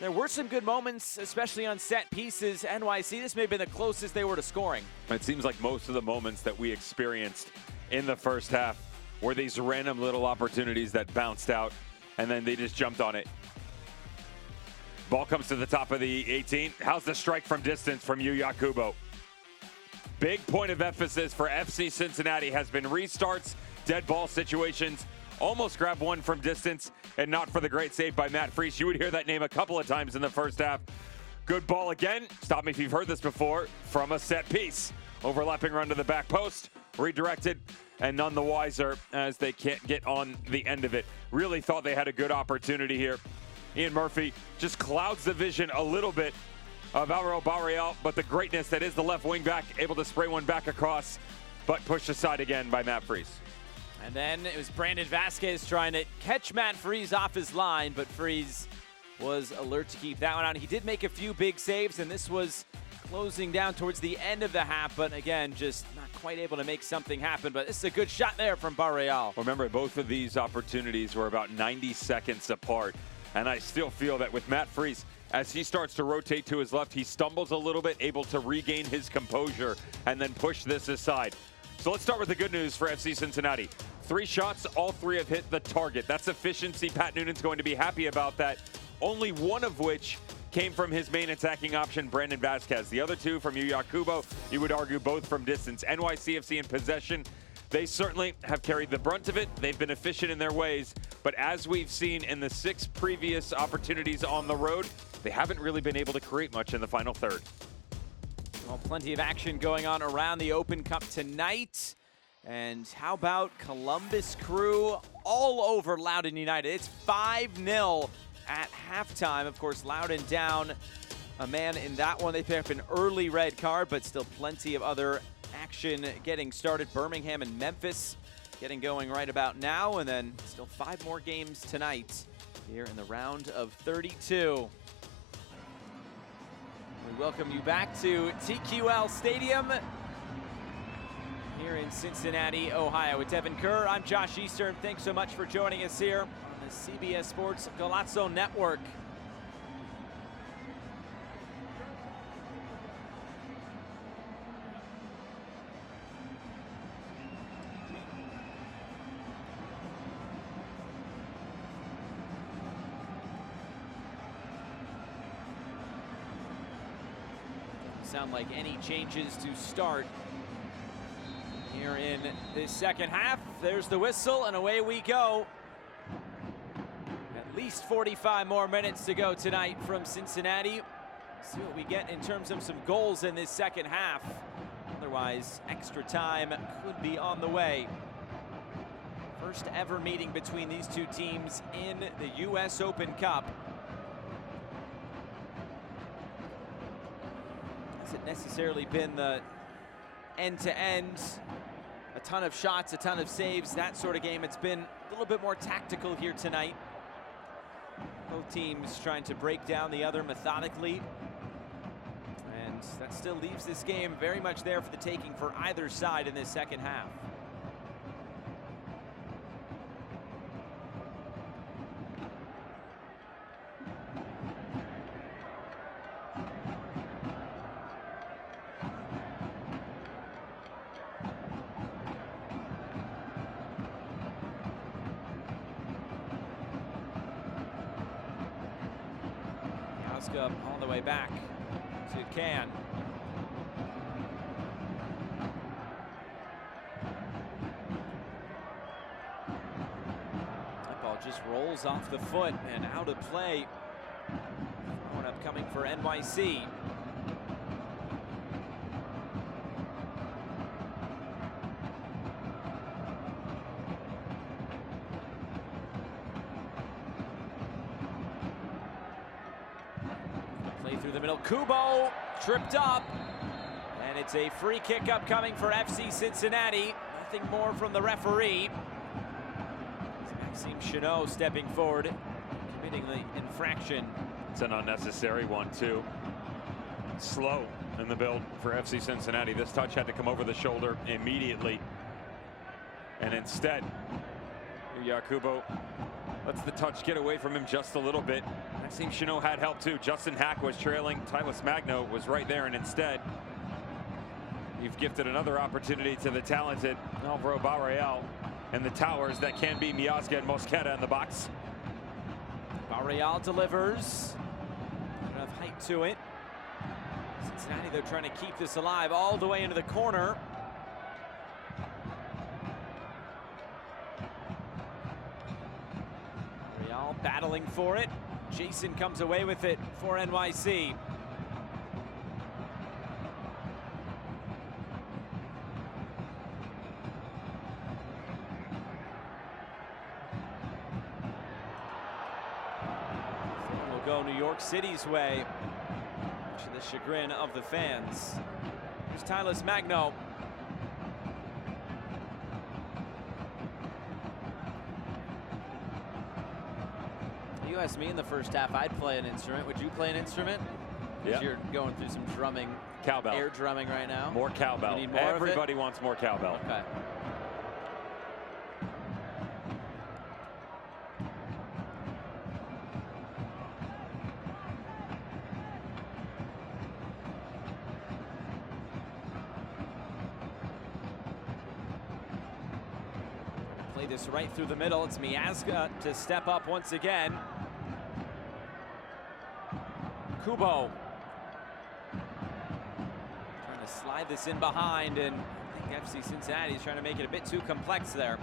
there were some good moments, especially on set pieces. NYC, this may have been the closest they were to scoring. It seems like most of the moments that we experienced in the first half were these random little opportunities that bounced out, and then they just jumped on it. Ball comes to the top of the 18. How's the strike from distance from Yu Yakubo? Big point of emphasis for FC Cincinnati has been restarts, dead ball situations. Almost grabbed one from distance, and not for the great save by Matt Freese. You would hear that name a couple of times in the first half. Good ball again. Stop me if you've heard this before. From a set piece. Overlapping run to the back post. Redirected, and none the wiser as they can't get on the end of it. Really thought they had a good opportunity here. Ian Murphy just clouds the vision a little bit of Alvaro Barreal, but the greatness that is the left wing back, able to spray one back across, but pushed aside again by Matt Freese. And then it was Brandon Vasquez trying to catch Matt Freese off his line, but Freese was alert to keep that one out. He did make a few big saves, and this was closing down towards the end of the half, but again, just not quite able to make something happen. But this is a good shot there from Barreal. Remember, both of these opportunities were about 90 seconds apart. And I still feel that with Matt Freese, as he starts to rotate to his left, he stumbles a little bit, able to regain his composure and then push this aside. So let's start with the good news for FC Cincinnati. 3 shots, all 3 have hit the target. That's efficiency. Pat Noonan's going to be happy about that. Only one of which came from his main attacking option, Brandon Vasquez. The other 2 from Yu Yakubo, you would argue both from distance. NYCFC in possession. They certainly have carried the brunt of it. They've been efficient in their ways. But as we've seen in the 6 previous opportunities on the road, they haven't really been able to create much in the final third. Well, plenty of action going on around the Open Cup tonight. And how about Columbus Crew all over Loudoun United? It's 5-0 at halftime. Of course, Loudoun down a man in that one. They picked up an early red card, but still plenty of other action getting started. Birmingham and Memphis getting going right about now, and then still 5 more games tonight here in the round of 32. We welcome you back to TQL Stadium here in Cincinnati, Ohio. With Devin Kerr, I'm Josh Eastern. Thanks so much for joining us here on the CBS Sports Golazo Network. Sound like any changes to start here in this second half. There's the whistle, and away we go. At least 45 more minutes to go tonight from Cincinnati. See what we get in terms of some goals in this second half. Otherwise, extra time could be on the way. First ever meeting between these 2 teams in the US Open Cup. Hasn't necessarily been the end-to-end, a ton of shots, a ton of saves, that sort of game. It's been a little bit more tactical here tonight. Both teams trying to break down the other methodically. And that still leaves this game very much there for the taking for either side in this second half. On the way back to Can. That ball just rolls off the foot and out of play. Thrown up coming for NYC. Through the middle, Kubo tripped up, and it's a free kick upcoming for FC Cincinnati. Nothing more from the referee. Maxime Chenot stepping forward, committing the infraction. It's an unnecessary one, too. Slow in the build for FC Cincinnati. This touch had to come over the shoulder immediately. And instead, Yakubo lets the touch get away from him just a little bit. Maxime Chanot had help too. Justin Hack was trailing. Tylis Magno was right there, and instead, you've gifted another opportunity to the talented Alvaro Barreal and the towers that can be Miazga and Mosquera in the box. Barreal delivers. Enough height to it. Cincinnati, they're trying to keep this alive all the way into the corner. Barreal battling for it. Jason comes away with it for NYC. Will go New York City's way, to the chagrin of the fans. Here's Tylis Magno. You asked me in the first half I'd play an instrument. Would you play an instrument? Yeah. You're going through some drumming, Cowbell. air drumming right now. More cowbell. You need more Everybody wants more cowbell. Okay. Play this right through the middle. It's Miazga to step up once again. Kubo trying to slide this in behind, and I think FC Cincinnati is trying to make it a bit too complex there.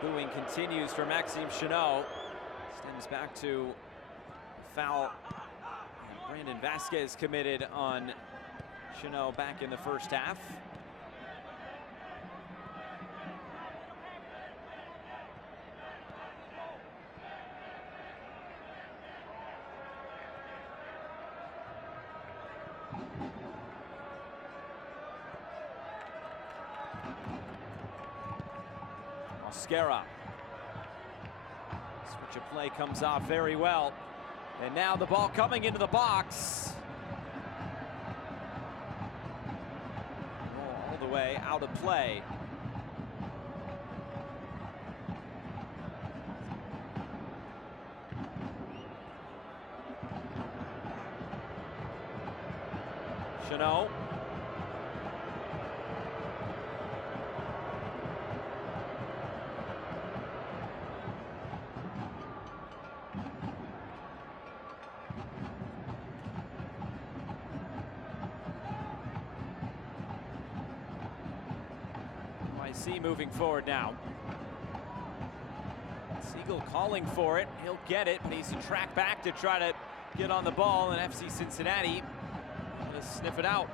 The booing continues for Maxime Chanot. Stems back to foul. Brandon Vasquez committed on Chanot back in the first half. Mosquera. Switch of play comes off very well. And now the ball coming into the box. All the way out of play. Chanot. NYC moving forward now. Siegel calling for it. He'll get it. Needs to track back to try to get on the ball, and FC Cincinnati gonna sniff it out.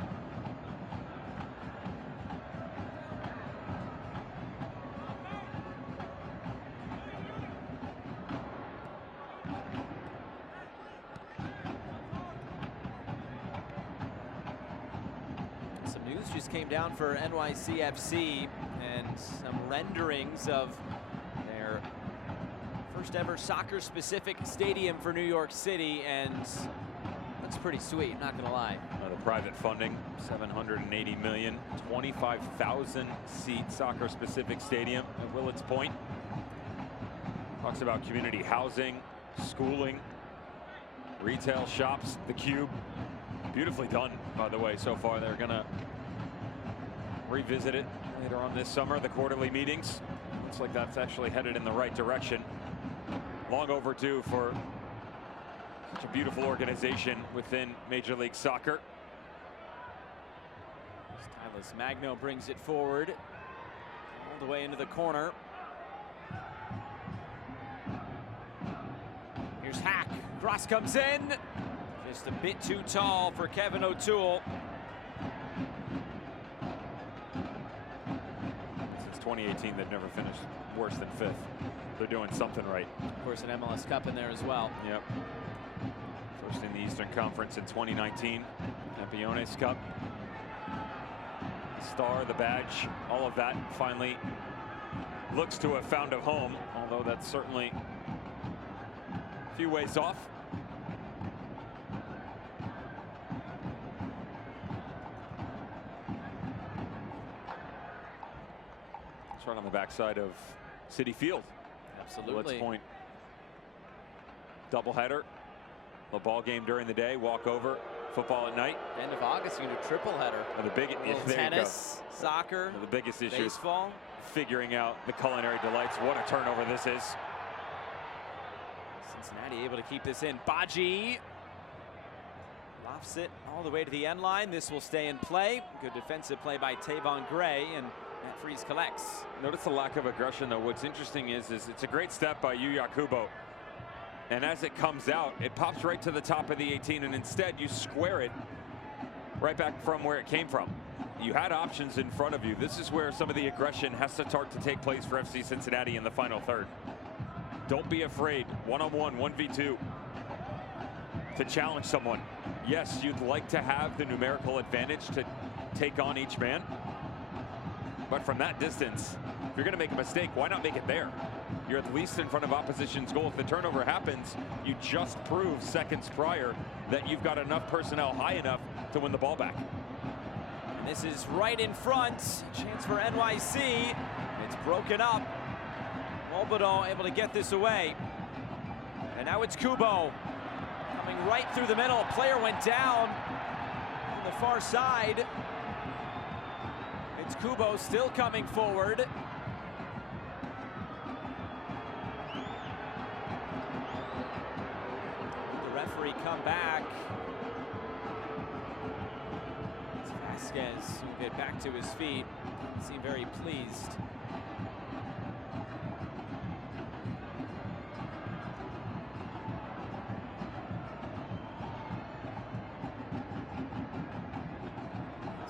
Some news just came down for NYCFC and some renderings of their first ever soccer specific stadium for New York City, and looks pretty sweet, not gonna lie. The private funding, $780 million, 25,000 seat soccer specific stadium at Willets Point. Talks about community housing, schooling, retail shops, the Cube. Beautifully done, by the way, so far. They're gonna revisit it later on this summer, the quarterly meetings. Looks like that's actually headed in the right direction. Long overdue for such a beautiful organization within Major League Soccer. Tylis Magno brings it forward all the way into the corner. Here's Hack. Cross comes in. Just a bit too tall for Kevin O'Toole. Since 2018, they've never finished worse than 5th. They're doing something right. Of course, an MLS Cup in there as well. Yep. First in the Eastern Conference in 2019. Campeones Cup. The star, the badge, all of that finally looks to have found a home, although that's certainly a few ways off. It's right on the backside of Citi Field. Absolutely. Let's point. Doubleheader. A ball game during the day, walk over, football at night. End of August, you do triple header. The big tennis, soccer, the biggest issue is baseball. Figuring out the culinary delights. What a turnover this is. Cincinnati able to keep this in. Baji lofts it all the way to the end line. This will stay in play. Good defensive play by Tavon Gray, and Matt Freese collects. Notice the lack of aggression, though. What's interesting is it's a great step by Yuya Kubo. And as it comes out, it pops right to the top of the 18, and instead you square it right back from where it came from. You had options in front of you. This is where some of the aggression has to start to take place for FC Cincinnati in the final third. Don't be afraid, one-on-one, 1v2, to challenge someone. Yes, you'd like to have the numerical advantage to take on each man, but from that distance, if you're going to make a mistake, why not make it there? You're at least in front of opposition's goal. If the turnover happens, you just proved seconds prior that you've got enough personnel high enough to win the ball back. And this is right in front. Chance for NYC. It's broken up. Mulbadon able to get this away. And now it's Kubo coming right through the middle. A player went down on the far side. It's Kubo still coming forward. Referee come back. It's Vasquez who will get back to his feet. Doesn't seem very pleased.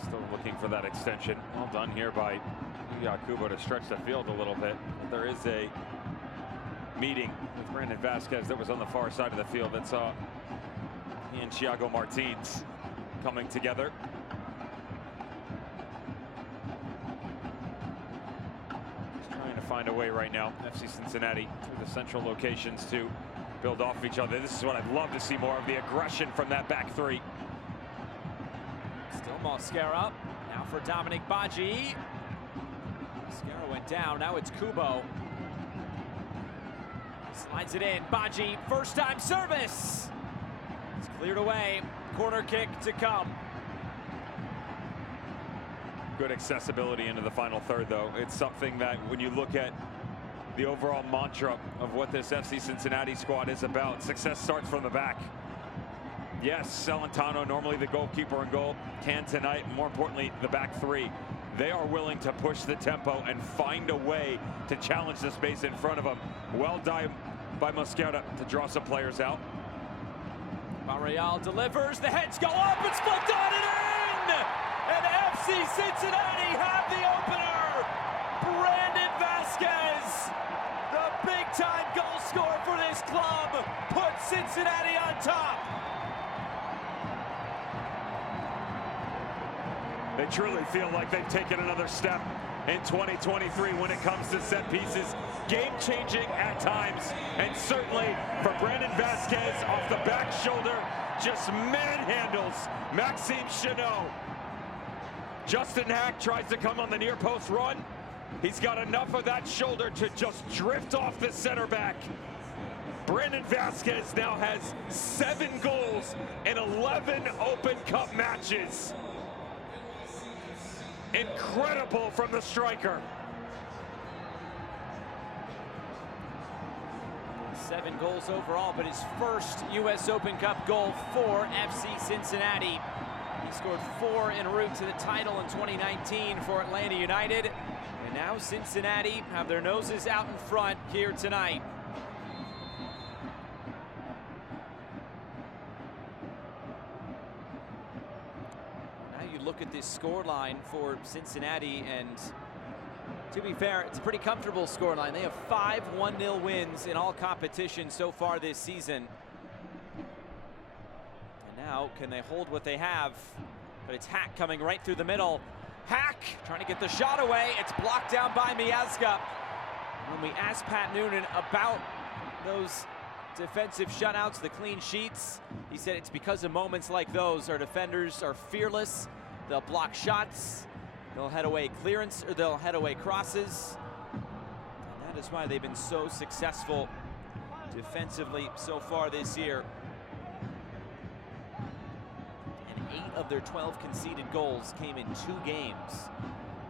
Still looking for that extension. Well done here by Kubo to stretch the field a little bit. There is a meeting with Brandon Vasquez that was on the far side of the field that saw he and Thiago Martins coming together. Just trying to find a way right now, FC Cincinnati, through the central locations to build off each other. This is what I'd love to see more of, the aggression from that back three. Still Mosquera. Now for Dominic Baji. Mosquera went down. Now it's Kubo. Slides it in. Baji, first time service. It's cleared away. Corner kick to come. Good accessibility into the final third, though. It's something that when you look at the overall mantra of what this FC Cincinnati squad is about, success starts from the back. Yes, Celentano, normally the goalkeeper in goal, can tonight. More importantly, the back three. They are willing to push the tempo and find a way to challenge the space in front of them. Well done by Mosquera to draw some players out. Barreal delivers, the heads go up, it's flicked on and in! And FC Cincinnati have the opener! Brandon Vasquez, the big-time goal scorer for this club, puts Cincinnati on top. They truly feel like they've taken another step in 2023 when it comes to set pieces. Game-changing at times, and certainly for Brandon Vasquez off the back shoulder, just manhandles Maxime Chanot. Justin Hack tries to come on the near post run. He's got enough of that shoulder to just drift off the center back. Brandon Vasquez now has 7 goals in 11 Open Cup matches. Incredible from the striker. 7 goals overall, but his first U.S. Open Cup goal for FC Cincinnati. He scored 4 en route to the title in 2019 for Atlanta United. And now Cincinnati have their noses out in front here tonight. Now you look at this scoreline for Cincinnati, and to be fair, it's a pretty comfortable scoreline. They have 5 1-0 wins in all competitions so far this season. Now, can they hold what they have? But it's Hack coming right through the middle. Hack trying to get the shot away. It's blocked down by Miazga. When we asked Pat Noonan about those defensive shutouts, the clean sheets, he said it's because of moments like those. Our defenders are fearless. They'll block shots. They'll head away clearance, or they'll head away crosses. And that is why they've been so successful defensively so far this year. And 8 of their 12 conceded goals came in 2 games.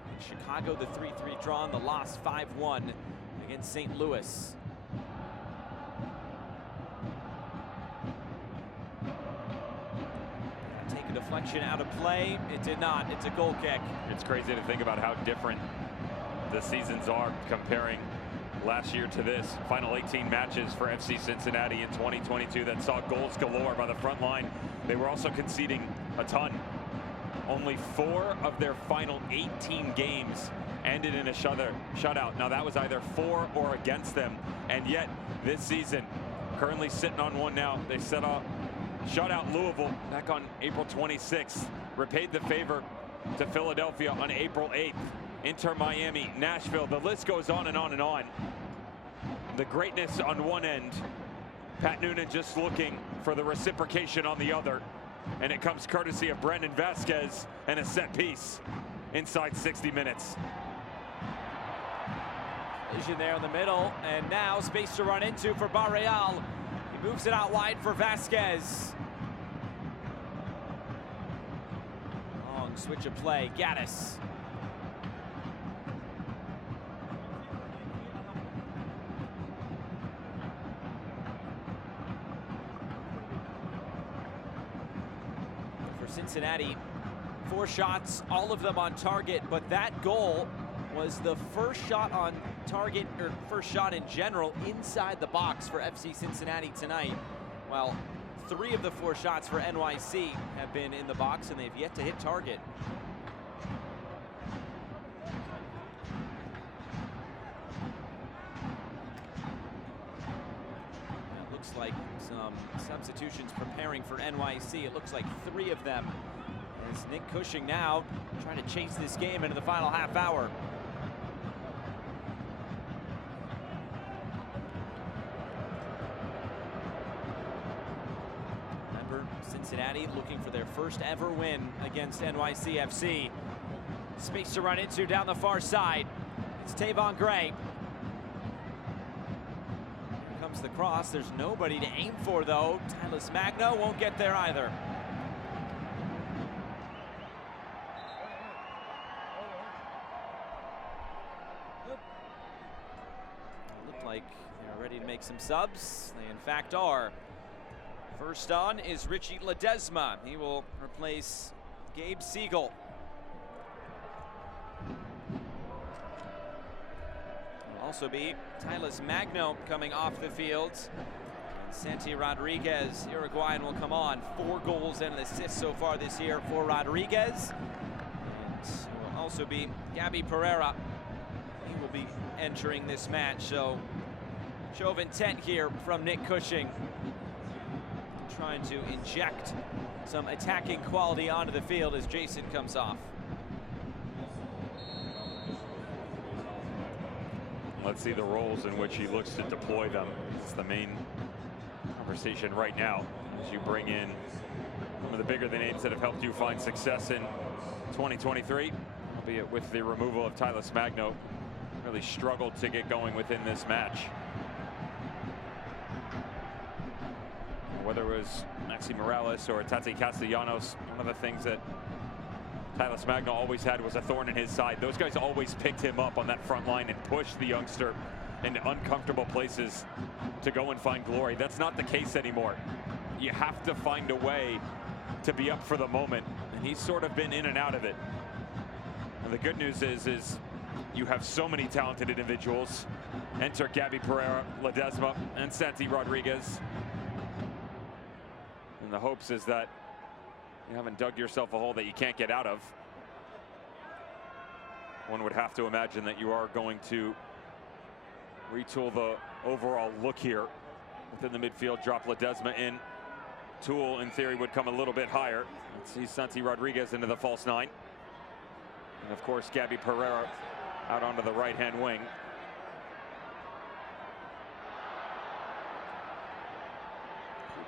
In Chicago, the 3-3 draw, and the loss 5-1 against St. Louis. Take a deflection out of play. It did not. It's a goal kick. It's crazy to think about how different the seasons are comparing last year to this. Final 18 matches for FC Cincinnati in 2022 that saw goals galore by the front line. They were also conceding a ton. Only 4 of their final 18 games ended in a shutout. Now that was either for or against them. And yet this season, currently sitting on one now, they set off shut out Louisville back on April 26th, repaid the favor to Philadelphia on April 8th, Inter Miami, Nashville. The list goes on and on and on. The greatness on one end, Pat Noonan just looking for the reciprocation on the other, and it comes courtesy of Brendan Vasquez and a set piece inside 60 minutes. Vision there in the middle, and now space to run into for Barreal. He moves it out wide for Vasquez. Long switch of play, Gaddis. For Cincinnati, 4 shots, all of them on target, but that goal was the first shot on target, or first shot in general, inside the box for FC Cincinnati tonight. While 3 of the 4 shots for NYC have been in the box, and they've yet to hit target. It looks like some substitutions preparing for NYC. It looks like 3 of them. As Nick Cushing now trying to chase this game into the final half hour. Cincinnati looking for their first ever win against NYCFC. Space to run into down the far side. It's Tavon Gray. Here comes the cross. There's nobody to aim for, though. Tyler Magno won't get there either. It looked like they're ready to make some subs. They, in fact, are. First on is Richie Ledesma. He will replace Gabe Siegel. Will also be Tyler Magno coming off the field. And Santi Rodriguez, Uruguayan, will come on. 4 goals and an assist so far this year for Rodriguez. And it will also be Gabby Pereira. He will be entering this match. So, show of intent here from Nick Cushing, trying to inject some attacking quality onto the field as Jason comes off. Let's see the roles in which he looks to deploy them. It's the main conversation right now as you bring in one of the bigger names that have helped you find success in 2023, albeit with the removal of Tyler Magno. Really struggled to get going within this match. Whether it was Maxi Morales or Tati Castellanos, one of the things that Tyler Magno always had was a thorn in his side. Those guys always picked him up on that front line and pushed the youngster into uncomfortable places to go and find glory. That's not the case anymore. You have to find a way to be up for the moment, and he's sort of been in and out of it. And the good news is you have so many talented individuals. Enter Gabby Pereira, Ledesma, and Santi Rodriguez. And the hopes is that you haven't dug yourself a hole that you can't get out of. One would have to imagine that you are going to retool the overall look here within the midfield. Drop Ledesma in Tool, in theory, would come a little bit higher. Let's see Santi Rodriguez into the false 9. And of course, Gabby Pereira out onto the right-hand wing.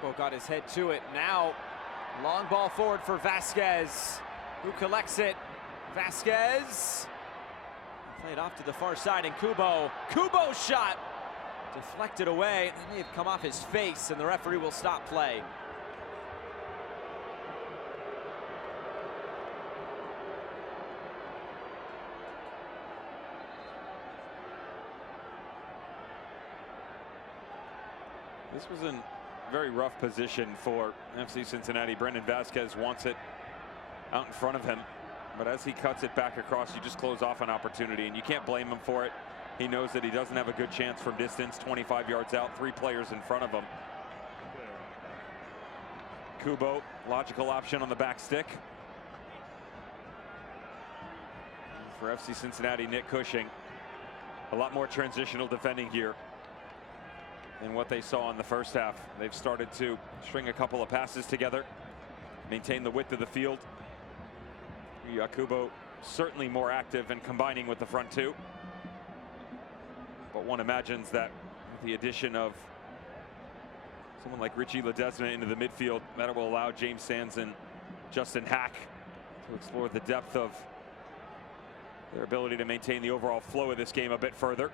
Kubo got his head to it. Now, long ball forward for Vasquez, who collects it. Vasquez played off to the far side, and Kubo's shot deflected away. It may have come off his face, and the referee will stop play. This was in very rough position for FC Cincinnati. Brendan Vasquez wants it out in front of him, but as he cuts it back across, you just close off an opportunity, and you can't blame him for it. He knows that he doesn't have a good chance from distance, 25 yards out, 3 players in front of him. Kubo, logical option on the back stick. For FC Cincinnati, Nick Cushing, a lot more transitional defending here than what they saw in the first half. They've started to string a couple of passes together, maintain the width of the field. Kubo certainly more active and combining with the front 2. But one imagines that with the addition of someone like Richie Ledesma into the midfield, that will allow James Sands and Justin Hack to explore the depth of their ability to maintain the overall flow of this game a bit further.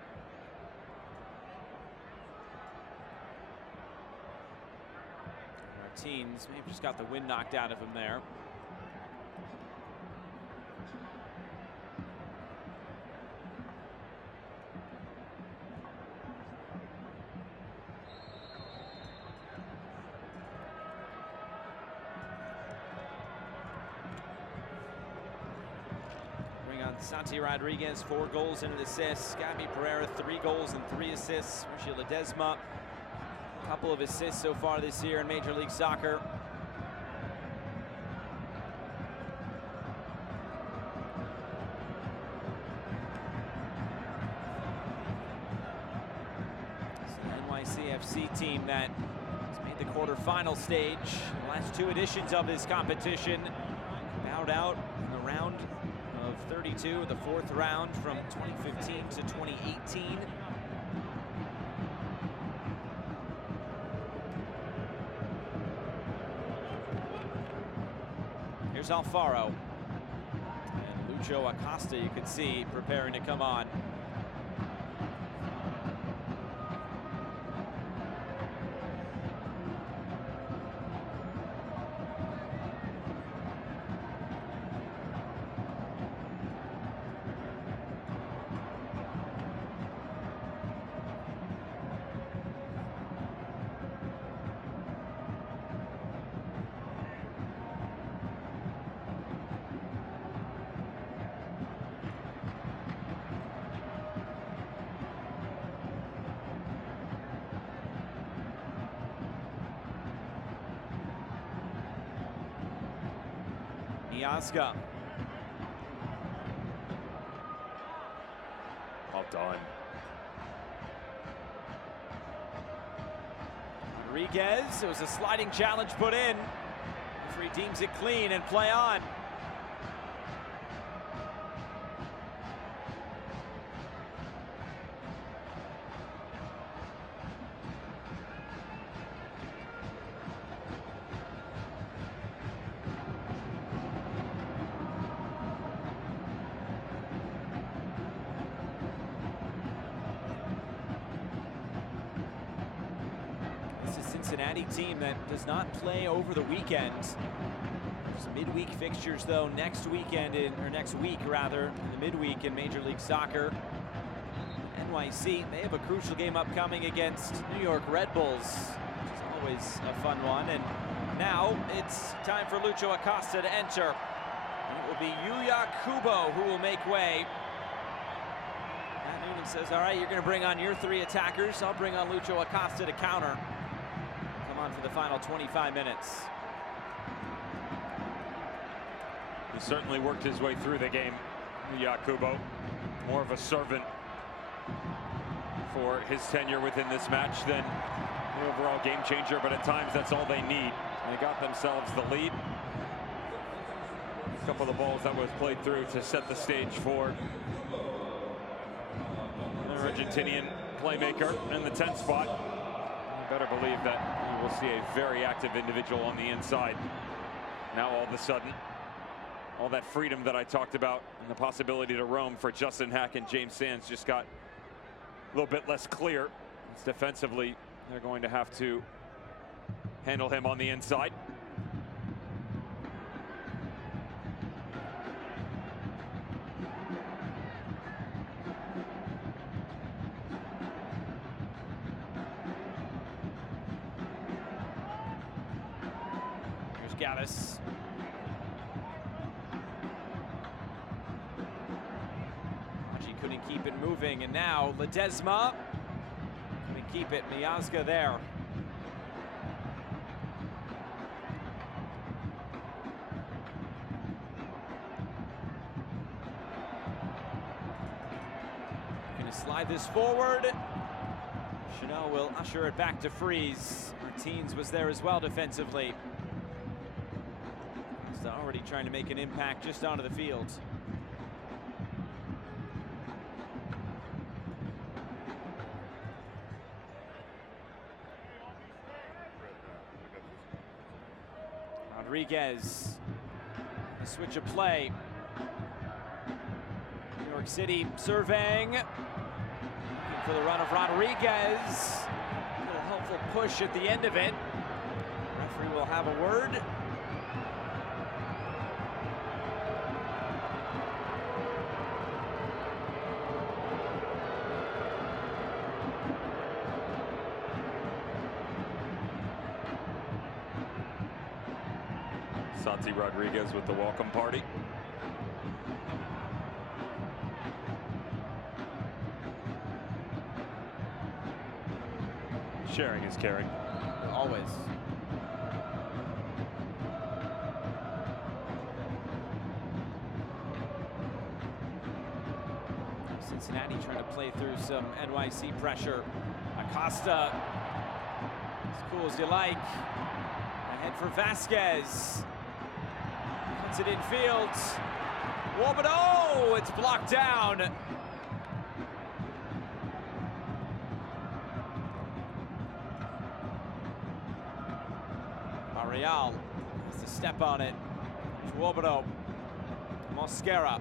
Martins may have just got the wind knocked out of him there. Bring on Santi Rodriguez, 4 goals and an assist. Gabby Pereira, 3 goals and 3 assists. Richie Ledesma, a couple of assists so far this year in Major League Soccer. It's an NYCFC team that has made the quarterfinal stage. The last 2 editions of this competition bowed out in the round of 32, the 4th round from 2015 to 2018. Here's Alfaro, and Lucho Acosta, you can see, preparing to come on. Miazga. Well done. Rodriguez, it was a sliding challenge put in. Referee deems it clean and play on. Cincinnati team that does not play over the weekend. There's midweek fixtures though next weekend or next week rather, in the midweek in Major League Soccer. NYC, they have a crucial game upcoming against New York Red Bulls, which is always a fun one. And now it's time for Lucho Acosta to enter. And it will be Yuya Kubo who will make way. Matt Noonan says, all right, you're going to bring on your 3 attackers. I'll bring on Lucho Acosta to counter. On for the final 25 minutes. He certainly worked his way through the game, Kubo. More of a servant for his tenure within this match than an overall game changer, but at times that's all they need. They got themselves the lead. A couple of the balls that was played through to set the stage for an Argentinian playmaker in the 10th spot. You better believe that you will see a very active individual on the inside. Now all of a sudden, all that freedom that I talked about and the possibility to roam for Justin Hack and James Sands just got a little bit less clear. It's defensively, they're going to have to handle him on the inside. Here's Gaddis. He couldn't keep it moving, and now Ledesma couldn't keep it. Miazga there. Slide this forward. Chanel will usher it back to Freeze. Martins was there as well defensively. He's already trying to make an impact just onto the field. Rodriguez, a switch of play. New York City surveying. For the run of Rodriguez. A little helpful push at the end of it. Referee will have a word. Santi Rodriguez with the welcome party. Sharing is caring. Always. Cincinnati trying to play through some NYC pressure. Acosta, as cool as you like. Ahead for Vasquez. Puts it in field. Whoa, but oh, it's blocked down. Real has to step on it. Schwabero, Mosquera.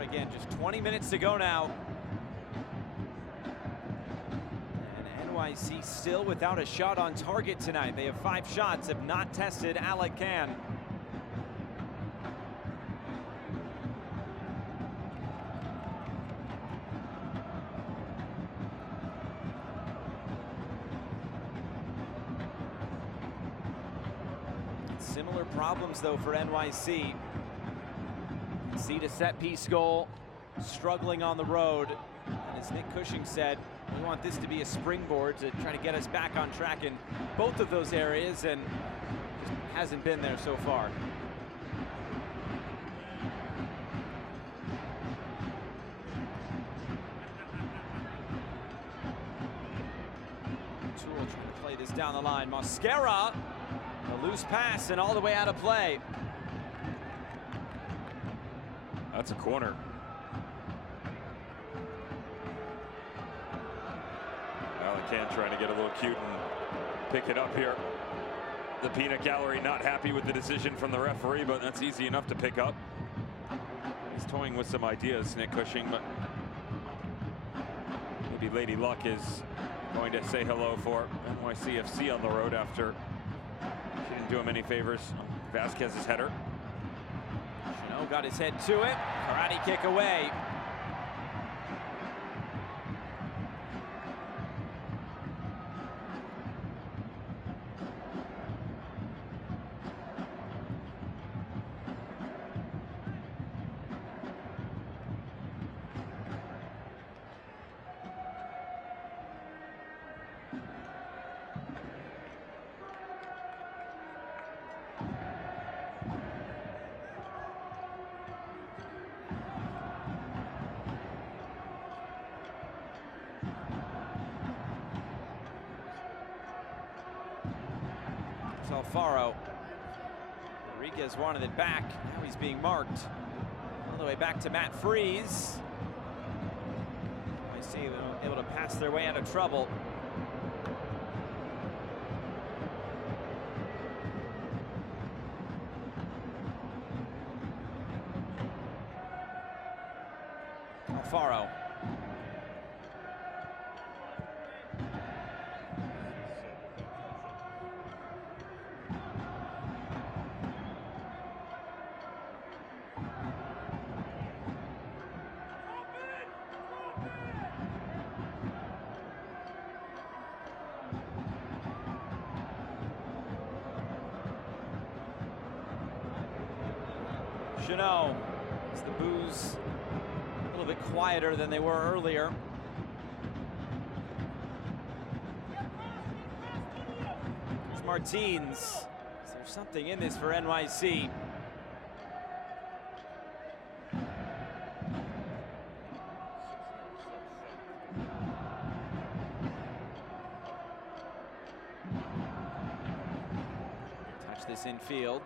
Again, just 20 minutes to go now. And NYC still without a shot on target tonight. They have 5 shots, have not tested Alec Can. Similar problems though for NYC. See a set-piece goal, struggling on the road. And as Nick Cushing said, we want this to be a springboard to try to get us back on track in both of those areas, and just hasn't been there so far. Toole trying to play this down the line. Mosquera, a loose pass and all the way out of play. That's a corner. Alec Can trying to get a little cute and pick it up here. The peanut gallery not happy with the decision from the referee, but that's easy enough to pick up. He's toying with some ideas, Nick Cushing, but maybe Lady Luck is going to say hello for NYCFC on the road after she didn't do him any favors. Vasquez's header. Got his head to it. Karate kick away. Alfaro. Rodriguez wanted it back. Now he's being marked. All the way back to Matt Freeze. I see them able to pass their way out of trouble. Alfaro. Chanot, as the boos a little bit quieter than they were earlier. It's Martins. Is there something in this for NYC? Touch this infield.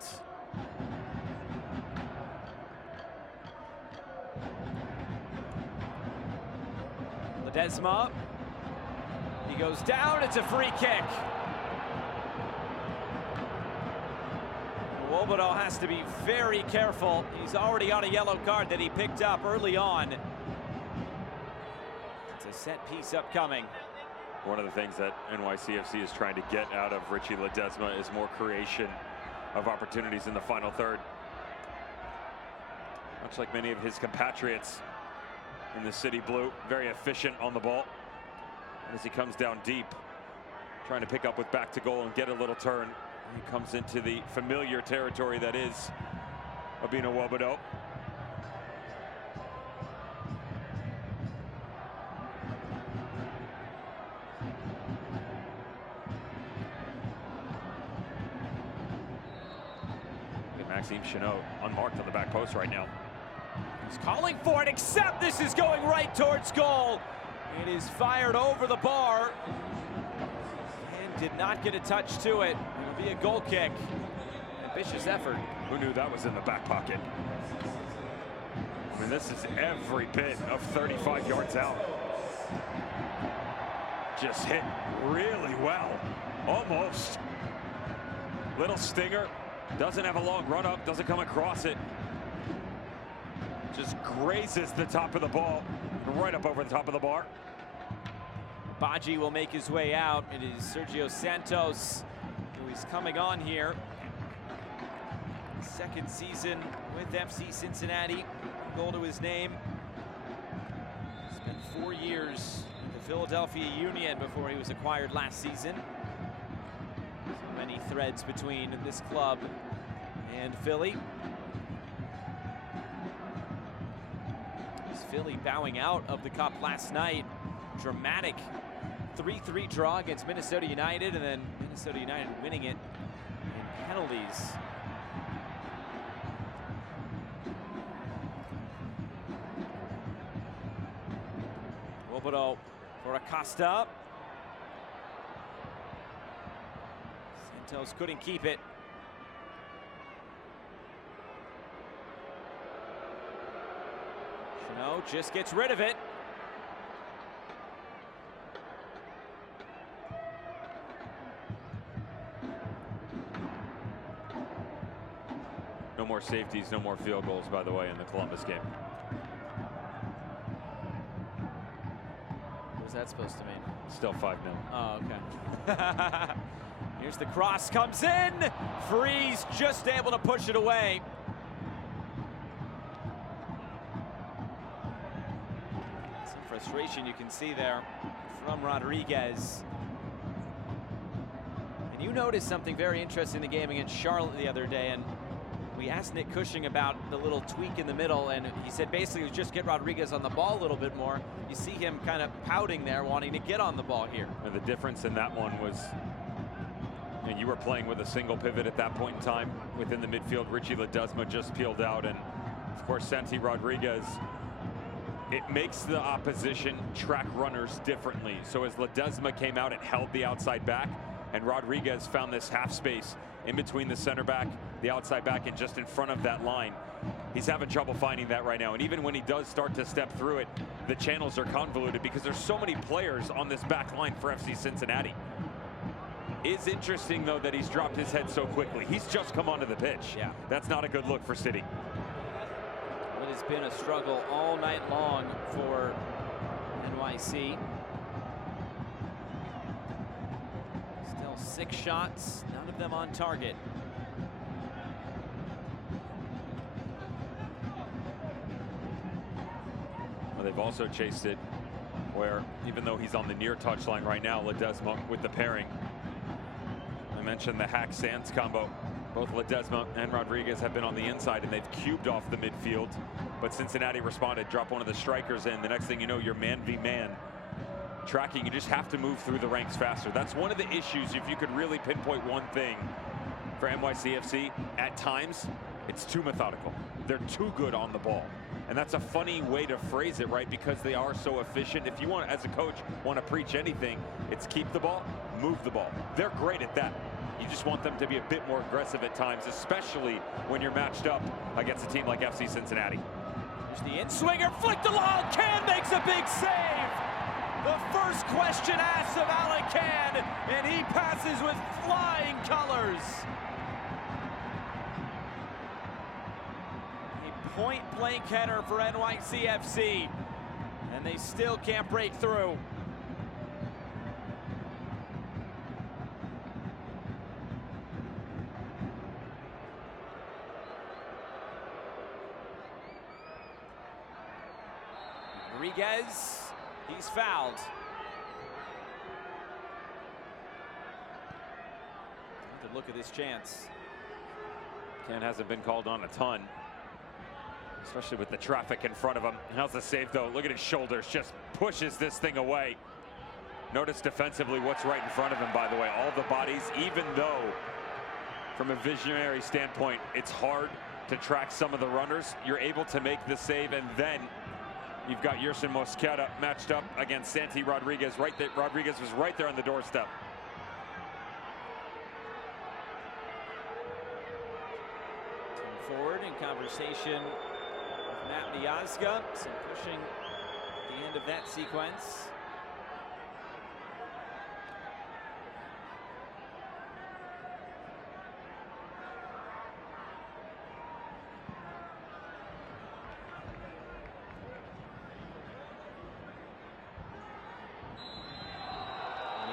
Ledesma, he goes down, it's a free kick. Wobodo has to be very careful. He's already on a yellow card that he picked up early on. It's a set piece upcoming. One of the things that NYCFC is trying to get out of Richie Ledesma is more creation of opportunities in the final third. Much like many of his compatriots in the city blue, very efficient on the ball. And as he comes down deep, trying to pick up with back to goal and get a little turn, he comes into the familiar territory that is Obinna Wobodo. Maxime Chanot unmarked on the back post right now. He's calling for it, except this is going right towards goal. It is fired over the bar and did not get a touch to it. It will be a goal kick. Ambitious effort. Who knew that was in the back pocket? I mean, this is every bit of 35 yards out. Just hit really well, almost. Little stinger, doesn't have a long run up, doesn't come across it. Just grazes the top of the ball, right up over the top of the bar. Baji will make his way out. It is Sergio Santos who is coming on here. Second season with FC Cincinnati, goal to his name. Spent 4 years with the Philadelphia Union before he was acquired last season. So many threads between this club and Philly. Philly bowing out of the cup last night. Dramatic 3-3 draw against Minnesota United, and then Minnesota United winning it in penalties. Wobodo for Acosta. Santos couldn't keep it. No, just gets rid of it. No more safeties, no more field goals, by the way, in the Columbus game. What was that supposed to mean? Still 5-0. Oh, okay. Here's the cross, comes in. Freeze just able to push it away. Frustration you can see there from Rodriguez. And you noticed something very interesting in the game against Charlotte the other day, and we asked Nick Cushing about the little tweak in the middle, and he said basically it was just get Rodriguez on the ball a little bit more. You see him kind of pouting there, wanting to get on the ball here. And the difference in that one was, and you were playing with a single pivot at that point in time within the midfield. Richie Ledesma just peeled out, and of course Santi Rodriguez. It makes the opposition track runners differently. So as Ledesma came out, it held the outside back, and Rodriguez found this half space in between the center back, the outside back, and just in front of that line. He's having trouble finding that right now. And even when he does start to step through it, the channels are convoluted because there's so many players on this back line for FC Cincinnati. It's interesting, though, that he's dropped his head so quickly. He's just come onto the pitch. Yeah. That's not a good look for City. It has been a struggle all night long for NYC. Still 6 shots, none of them on target. Well, they've also chased it where, even though he's on the near touchline right now, Ledesma with the pairing. I mentioned the Hack Sands combo. Both Ledesma and Rodriguez have been on the inside, and they've cubed off the midfield. But Cincinnati responded, dropped one of the strikers in. The next thing you know, you're man v man. Tracking, you just have to move through the ranks faster. That's one of the issues. If you could really pinpoint one thing for NYCFC, at times, it's too methodical. They're too good on the ball. And that's a funny way to phrase it, right? Because they are so efficient. If you want, as a coach, want to preach anything, it's keep the ball, move the ball. They're great at that. You just want them to be a bit more aggressive at times, especially when you're matched up against a team like FC Cincinnati. There's the in-swinger, flicked along, Can makes a big save! The first question asked of Alec Can, and he passes with flying colors. A point-blank header for NYCFC, and they still can't break through. Rodriguez, he's fouled. Good look at this chance. Ken hasn't been called on a ton, especially with the traffic in front of him. How's the save, though? Look at his shoulders, just pushes this thing away. Notice defensively what's right in front of him, by the way. All the bodies, even though from a visionary standpoint, it's hard to track some of the runners, you're able to make the save, and then you've got Yerson Mosquera matched up against Santi Rodriguez. Right there, Rodriguez was right there on the doorstep. Forward in conversation with Matt Miazga. Some pushing at the end of that sequence.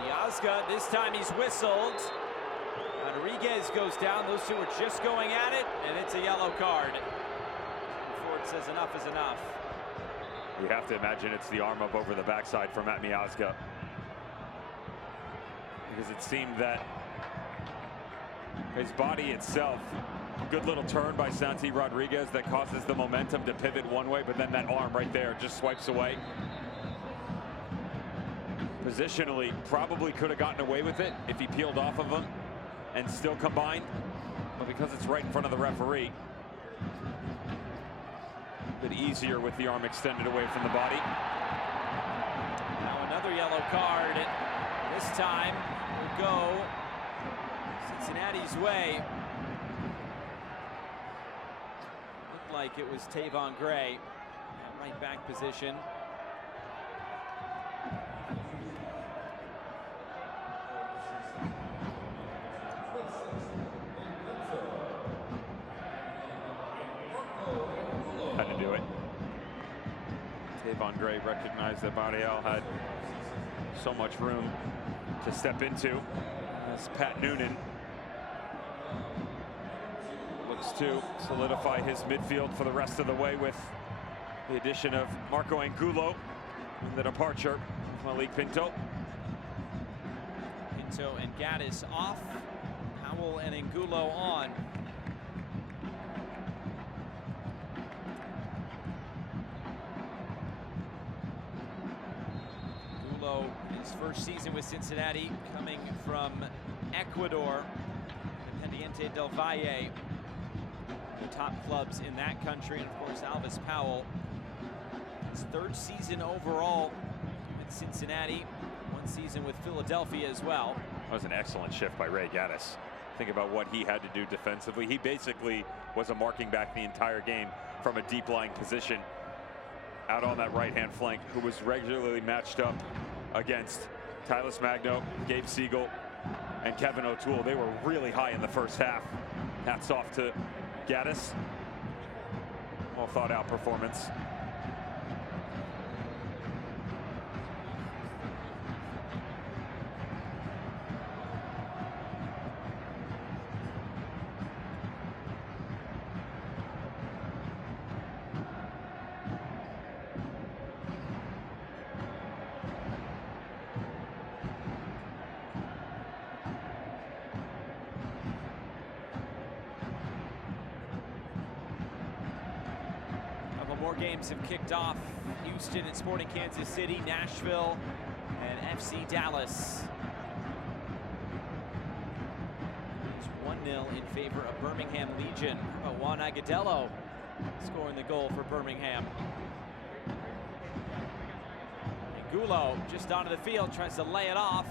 Miazga, this time he's whistled. Rodriguez goes down. Those two were just going at it, and it's a yellow card. Ford says enough is enough. You have to imagine it's the arm up over the backside for Matt Miazga, because it seemed that his body itself, good little turn by Santi Rodriguez that causes the momentum to pivot one way, but then that arm right there just swipes away. Positionally, probably could have gotten away with it if he peeled off of him and still combined, but because it's right in front of the referee, a bit easier with the arm extended away from the body. Now another yellow card. This time will go Cincinnati's way. Looked like it was Tavon Gray, right back position. Had to do it. Tavon Gray recognized that Barrial had so much room to step into, as Pat Noonan looks to solidify his midfield for the rest of the way with the addition of Marco Angulo and the departure of Malik Pinto. Pinto and Gaddis off. Howell and Angulo on. His first season with Cincinnati, coming from Ecuador, Independiente del Valle, the top clubs in that country, and of course Alvis Powell, his third season overall with Cincinnati, one season with Philadelphia as well. That was an excellent shift by Ray Gaddis. Think about what he had to do defensively. He basically was a marking back the entire game from a deep lying position out on that right-hand flank, who was regularly matched up against Tyler Magno, Gabe Siegel, and Kevin O'Toole. They were really high in the first half. Hats off to Gaddis. Well thought out performance. More games have kicked off. Houston and Sporting Kansas City, Nashville, and FC Dallas. It's 1-0 in favor of Birmingham Legion. Juan Agudelo scoring the goal for Birmingham. Angulo just onto the field, tries to lay it off.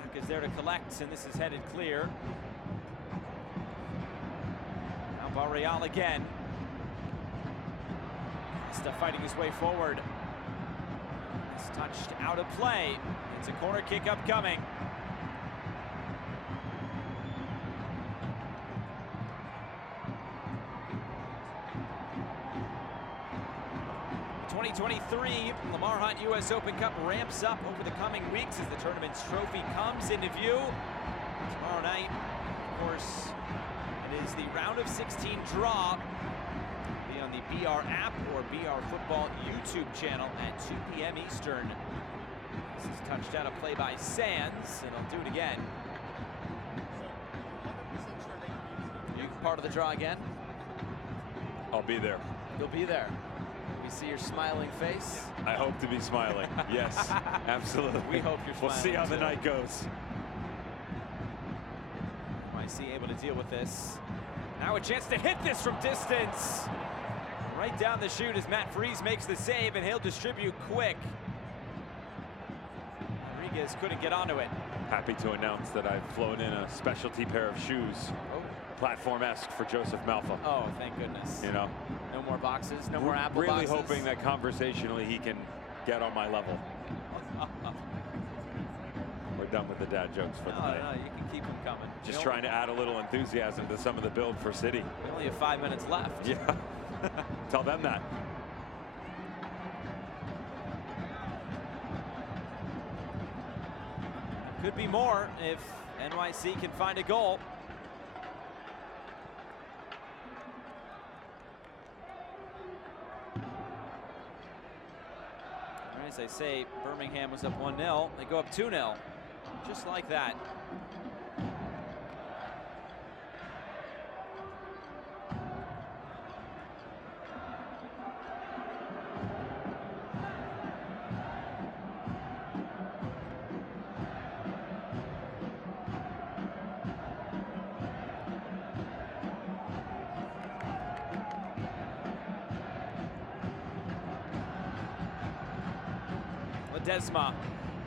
Hack is there to collect, and this is headed clear. Now Barreal again. Fighting his way forward. It's touched out of play. It's a corner kick upcoming. '23 Lamar Hunt US Open Cup ramps up over the coming weeks as the tournament's trophy comes into view. Tomorrow night, of course, it is the round of 16 draw. On the BR app or BR Football YouTube channel at 2 p.m. Eastern. This is touched out of play by Sands, and he'll do it again. You part of the draw again? I'll be there. You'll be there. We see your smiling face. I hope to be smiling. Yes, absolutely. We hope you're smiling. We'll see how the too. night goes. NYC able to deal with this. Now a chance to hit this from distance. Right down the chute as Matt Freese makes the save, and he'll distribute quick. Rodriguez couldn't get onto it. Happy to announce that I've flown in a specialty pair of shoes. Oh. Platform-esque for Joseph Malfa. Oh, thank goodness. You know, no more boxes, no more Apple really boxes. hoping that conversationally he can get on my level. We're done with the dad jokes for the night. No, you can keep them coming. Just trying to add a little enthusiasm to some of the build for City. We only have 5 minutes left. Yeah. Tell them that. Could be more if NYC can find a goal. As I say, Birmingham was up 1-0. They go up 2-0, just like that.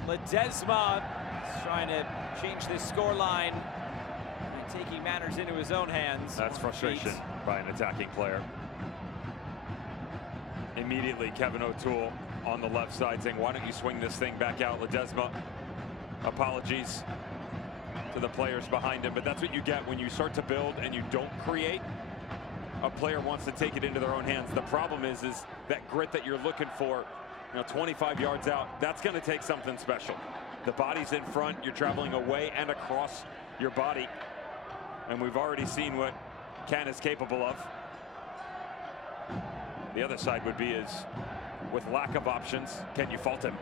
Ledesma is trying to change this score line by taking matters into his own hands. That's frustration by an attacking player. Immediately, Kevin O'Toole on the left side saying, why don't you swing this thing back out? Ledesma, apologies to the players behind him, but that's what you get when you start to build and you don't create. A player wants to take it into their own hands. The problem is that grit that you're looking for, 25 yards out, that's going to take something special. The body's in front, you're traveling away and across your body. And we've already seen what Ken is capable of. The other side would be is, with lack of options, can you fault him?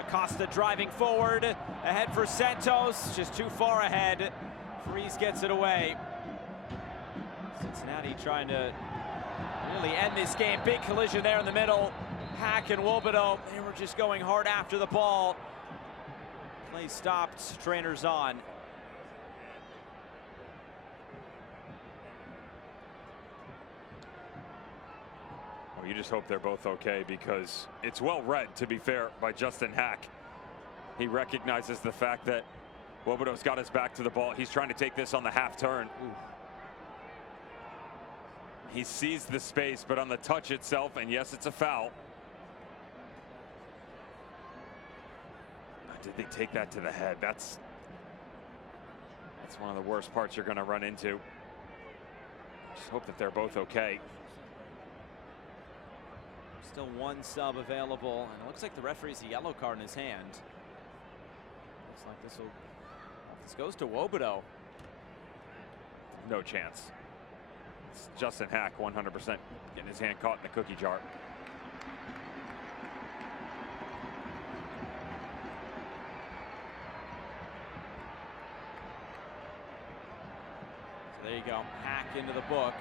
Acosta driving forward, ahead for Santos, just too far ahead. Freese gets it away. Cincinnati trying to really end this game. Big collision there in the middle. Hack and Wobodo, they were just going hard after the ball. Play stopped, trainers on. Well, you just hope they're both okay, because it's well read, to be fair, by Justin Hack. He recognizes the fact that Wobodo's got his back to the ball. He's trying to take this on the half turn. Ooh. He sees the space, but on the touch itself, and yes, it's a foul. Did they take that to the head? That's one of the worst parts you're going to run into. Just hope that they're both okay. Still one sub available, and it looks like the referee's a yellow card in his hand. Looks like this goes to Wobodo. No chance. It's Justin Hack, 100% getting his hand caught in the cookie jar. So there you go, Hack into the book.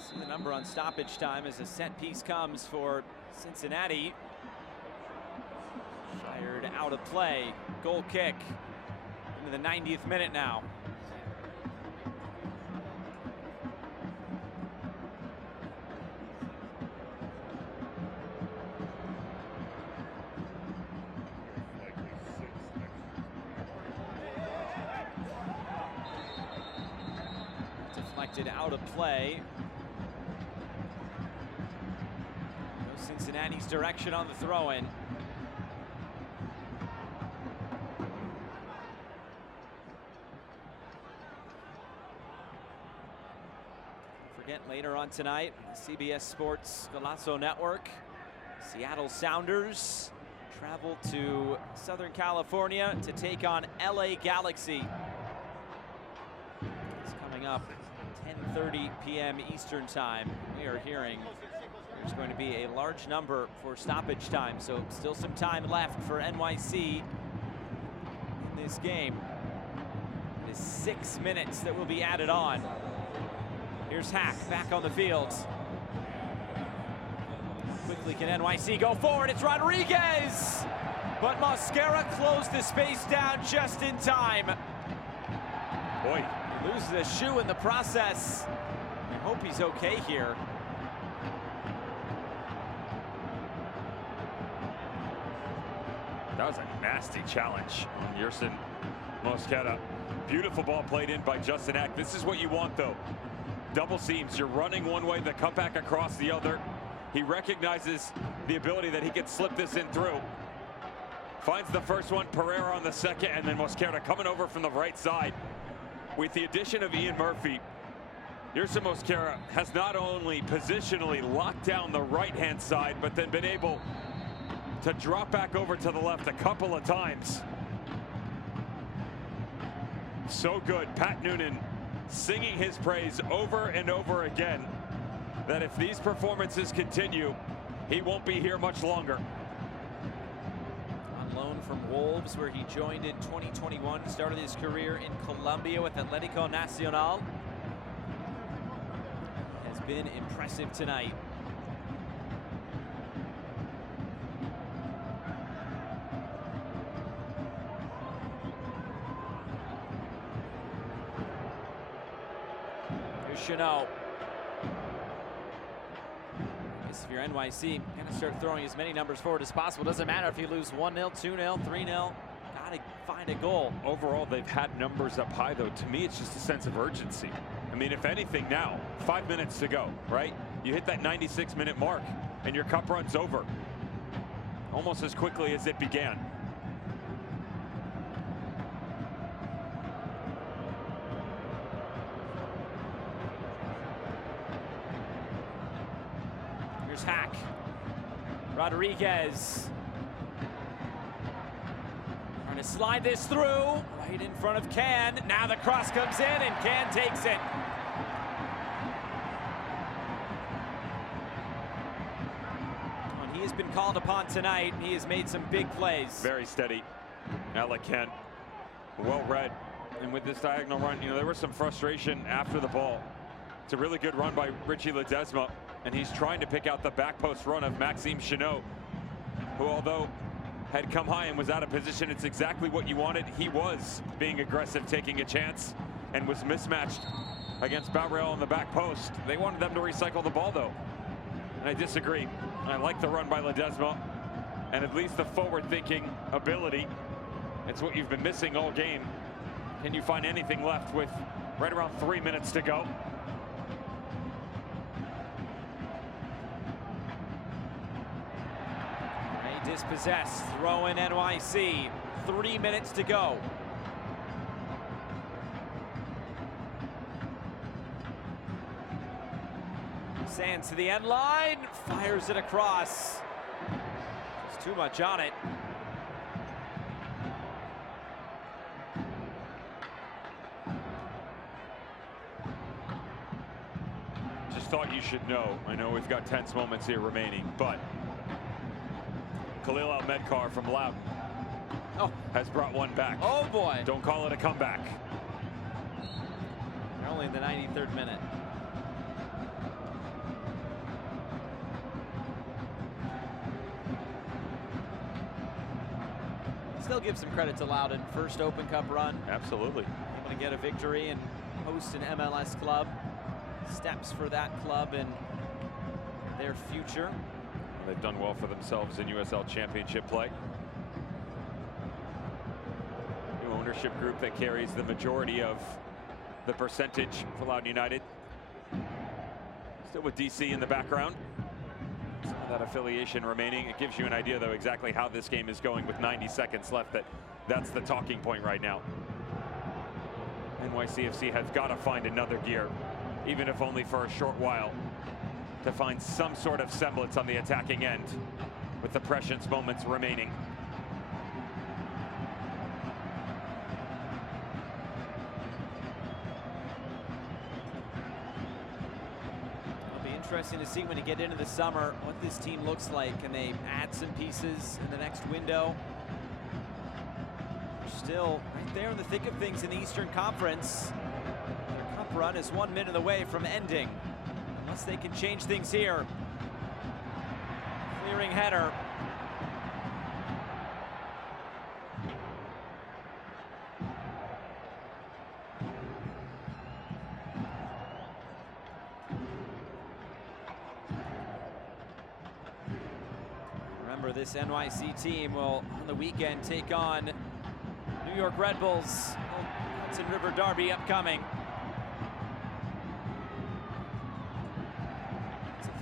See the number on stoppage time as a set piece comes for Cincinnati. Fired out of play. Goal kick into the 90th minute now. Deflected out of play. Cincinnati's direction on the throw-in. Forget later on tonight, CBS Sports Golazo Network, Seattle Sounders travel to Southern California to take on LA Galaxy. It's coming up 10:30 p.m. Eastern time. We are hearing there's going to be a large number for stoppage time, so still some time left for NYC in this game. It is 6 minutes that will be added on. Here's Hack back on the field. Quickly can NYC go forward? It's Rodriguez! But Mosquera closed the space down just in time. Boy. He loses a shoe in the process. I hope he's okay here. That was a nasty challenge on Yerson Mosquera. Beautiful ball played in by Justin Hack. This is what you want, though. Double seams. You're running one way, the cutback across the other. He recognizes the ability that he can slip this in through. Finds the first one, Pereira on the second, and then Mosquera coming over from the right side. With the addition of Ian Murphy, Yerson Mosquera has not only positionally locked down the right-hand side, but then been able to drop back over to the left a couple of times. So good. Pat Noonan singing his praise over and over again, that if these performances continue, he won't be here much longer. On loan from Wolves, where he joined in 2021, started his career in Colombia with Atlético Nacional. Has been impressive tonight. Chanel. I guess if you're NYC, gonna start throwing as many numbers forward as possible. Doesn't matter if you lose 1-0, 2-0, 3-0. Gotta find a goal. Overall, they've had numbers up high, though. To me, it's just a sense of urgency. I mean, if anything now, 5 minutes to go, right? You hit that 96-minute mark, and your cup runs over almost as quickly as it began. Hack. Rodriguez trying Trying to slide this through, right in front of Can. Now the cross comes in and Can takes it. Well, he has been called upon tonight. He has made some big plays. Very steady. Alec Can, well read. And with this diagonal run, there was some frustration after the ball. It's a really good run by Richie Ledesma, and he's trying to pick out the back post run of Maxime Chenot, who, although had come high and was out of position, it's exactly what you wanted. He was being aggressive, taking a chance, and was mismatched against Barreal on the back post. They wanted them to recycle the ball, though, and I disagree. I like the run by Ledesma, and at least the forward-thinking ability. It's what you've been missing all game. Can you find anything left with right around 3 minutes to go? They dispossessed, throw in NYC. 3 minutes to go. Sands to the end line, fires it across. There's too much on it. Thought you should know. I know we've got tense moments here remaining, but Khalil Al-Medkar from Loudoun has brought one back. Oh boy. Don't call it a comeback. They're only in the 93rd minute. Still give some credit to Loudoun. First Open Cup run. Absolutely. Able to get a victory and host an MLS club. Steps for that club and their future. They've done well for themselves in USL Championship play. New ownership group that carries the majority of the percentage for Loudoun United. Still with DC in the background. Some of that affiliation remaining. It gives you an idea, though, exactly how this game is going with 90 seconds left. That's the talking point right now. NYCFC has got to find another gear, even if only for a short while, to find some sort of semblance on the attacking end with the precious moments remaining. It'll be interesting to see when you get into the summer what this team looks like. Can they add some pieces in the next window? They're still right there in the thick of things in the Eastern Conference. Run is 1 minute away from ending, unless they can change things here. Clearing header. Remember, this NYC team will on the weekend take on New York Red Bulls. Hudson River Derby upcoming.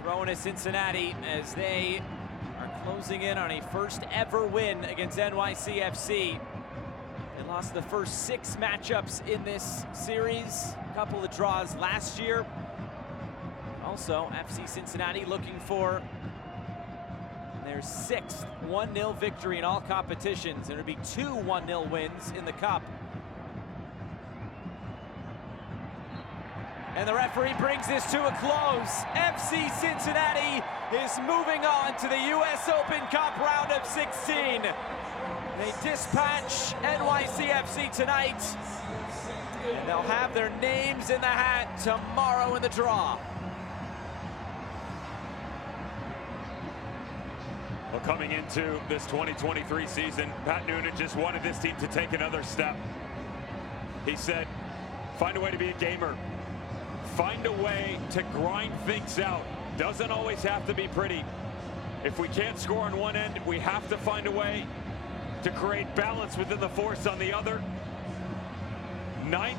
Throwing to Cincinnati as they are closing in on a first ever win against NYCFC. They lost the first 6 matchups in this series. A couple of draws last year. Also, FC Cincinnati looking for their 6th 1-0 victory in all competitions. And it'll be 2 1-0 wins in the Cup. And the referee brings this to a close. FC Cincinnati is moving on to the US Open Cup round of 16. They dispatch NYCFC tonight, and they'll have their names in the hat tomorrow in the draw. Well, coming into this 2023 season, Pat Noonan just wanted this team to take another step. He said, find a way to be a gamer. Find a way to grind things out. Doesn't always have to be pretty. If we can't score on one end, we have to find a way to create balance within the force on the other. 9th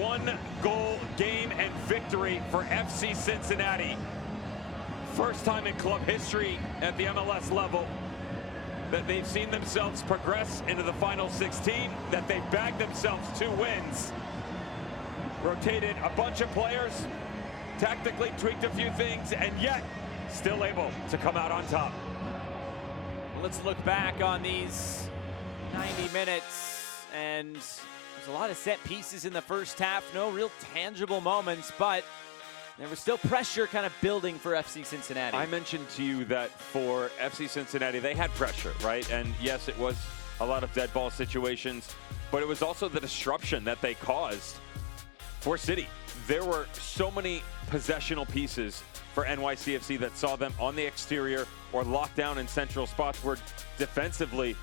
1-goal game and victory for FC Cincinnati. First time in club history at the MLS level that they've seen themselves progress into the final 16, that they've bagged themselves 2 wins. Rotated a bunch of players, tactically tweaked a few things, and yet still able to come out on top. Let's look back on these 90 minutes, and there's a lot of set pieces in the first half. No real tangible moments, but there was still pressure kind of building for FC Cincinnati. I mentioned to you that for FC Cincinnati, they had pressure, right? And yes, it was a lot of dead ball situations, but it was also the disruption that they caused for City. There were so many possessional pieces for NYCFC that saw them on the exterior or locked down in central spots where defensively,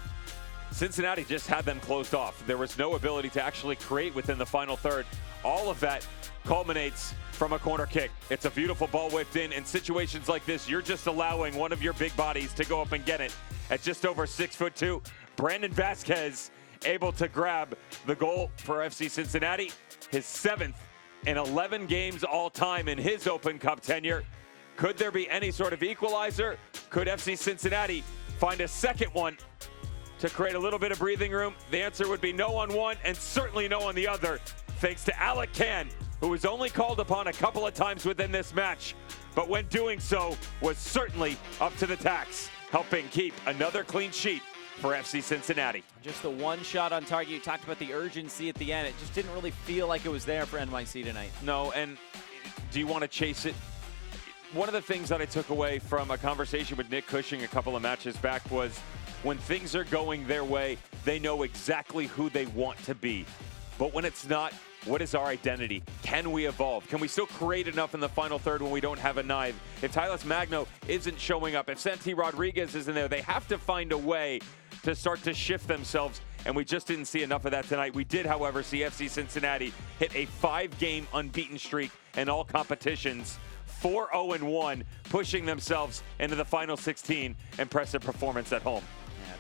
Cincinnati just had them closed off. There was no ability to actually create within the final third. All of that culminates from a corner kick. It's a beautiful ball whipped in. In situations like this, you're just allowing one of your big bodies to go up and get it. At just over 6'2", Brandon Vasquez able to grab the goal for FC Cincinnati, his 7th in 11 games all time in his Open Cup tenure. Could there be any sort of equalizer? Could FC Cincinnati find a second one to create a little bit of breathing room? The answer would be no on one and certainly no on the other, thanks to Alec Can, who was only called upon a couple of times within this match, but when doing so was certainly up to the task, helping keep another clean sheet for FC Cincinnati. Just the one shot on target. You talked about the urgency at the end. It just didn't really feel like it was there for NYC tonight. No, and do you want to chase it? One of the things that I took away from a conversation with Nick Cushing a couple of matches back was when things are going their way, they know exactly who they want to be. But when it's not, what is our identity? Can we evolve? Can we still create enough in the final third when we don't have a knife? If Tyler Magno isn't showing up, if Santi Rodriguez isn't there, they have to find a way to start to shift themselves, and we just didn't see enough of that tonight. We did, however, see FC Cincinnati hit a 5-game unbeaten streak in all competitions, 4-0-1, pushing themselves into the final 16. Impressive performance at home.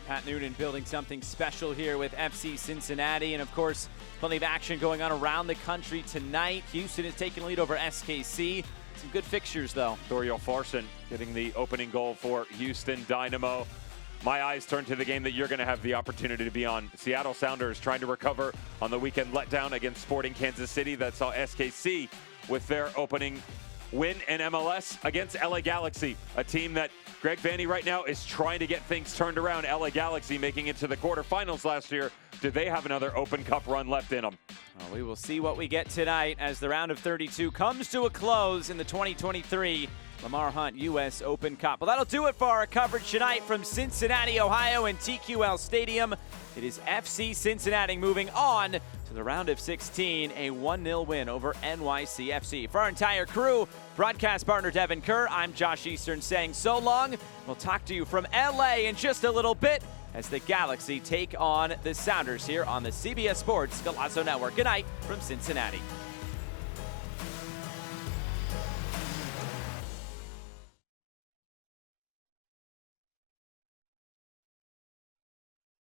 Pat Noonan building something special here with FC Cincinnati, and of course, plenty of action going on around the country tonight. Houston is taking lead over SKC. Some good fixtures, though. Doriel Farson getting the opening goal for Houston Dynamo. My eyes turn to the game that you're going to have the opportunity to be on. Seattle Sounders trying to recover on the weekend letdown against Sporting Kansas City that saw SKC with their opening win in MLS against LA Galaxy, a team that Greg Vanney right now is trying to get things turned around. LA Galaxy making it to the quarterfinals last year. Do they have another Open Cup run left in them? Well, we will see what we get tonight as the round of 32 comes to a close in the 2023 Lamar Hunt U.S. Open Cup. Well, that'll do it for our coverage tonight from Cincinnati, Ohio and TQL Stadium. It is FC Cincinnati moving on to the round of 16, a 1-0 win over NYCFC. For our entire crew, broadcast partner Devin Kerr, I'm Josh Eastern saying so long. We'll talk to you from LA in just a little bit as the Galaxy take on the Sounders here on the CBS Sports Golazo Network. Good night from Cincinnati.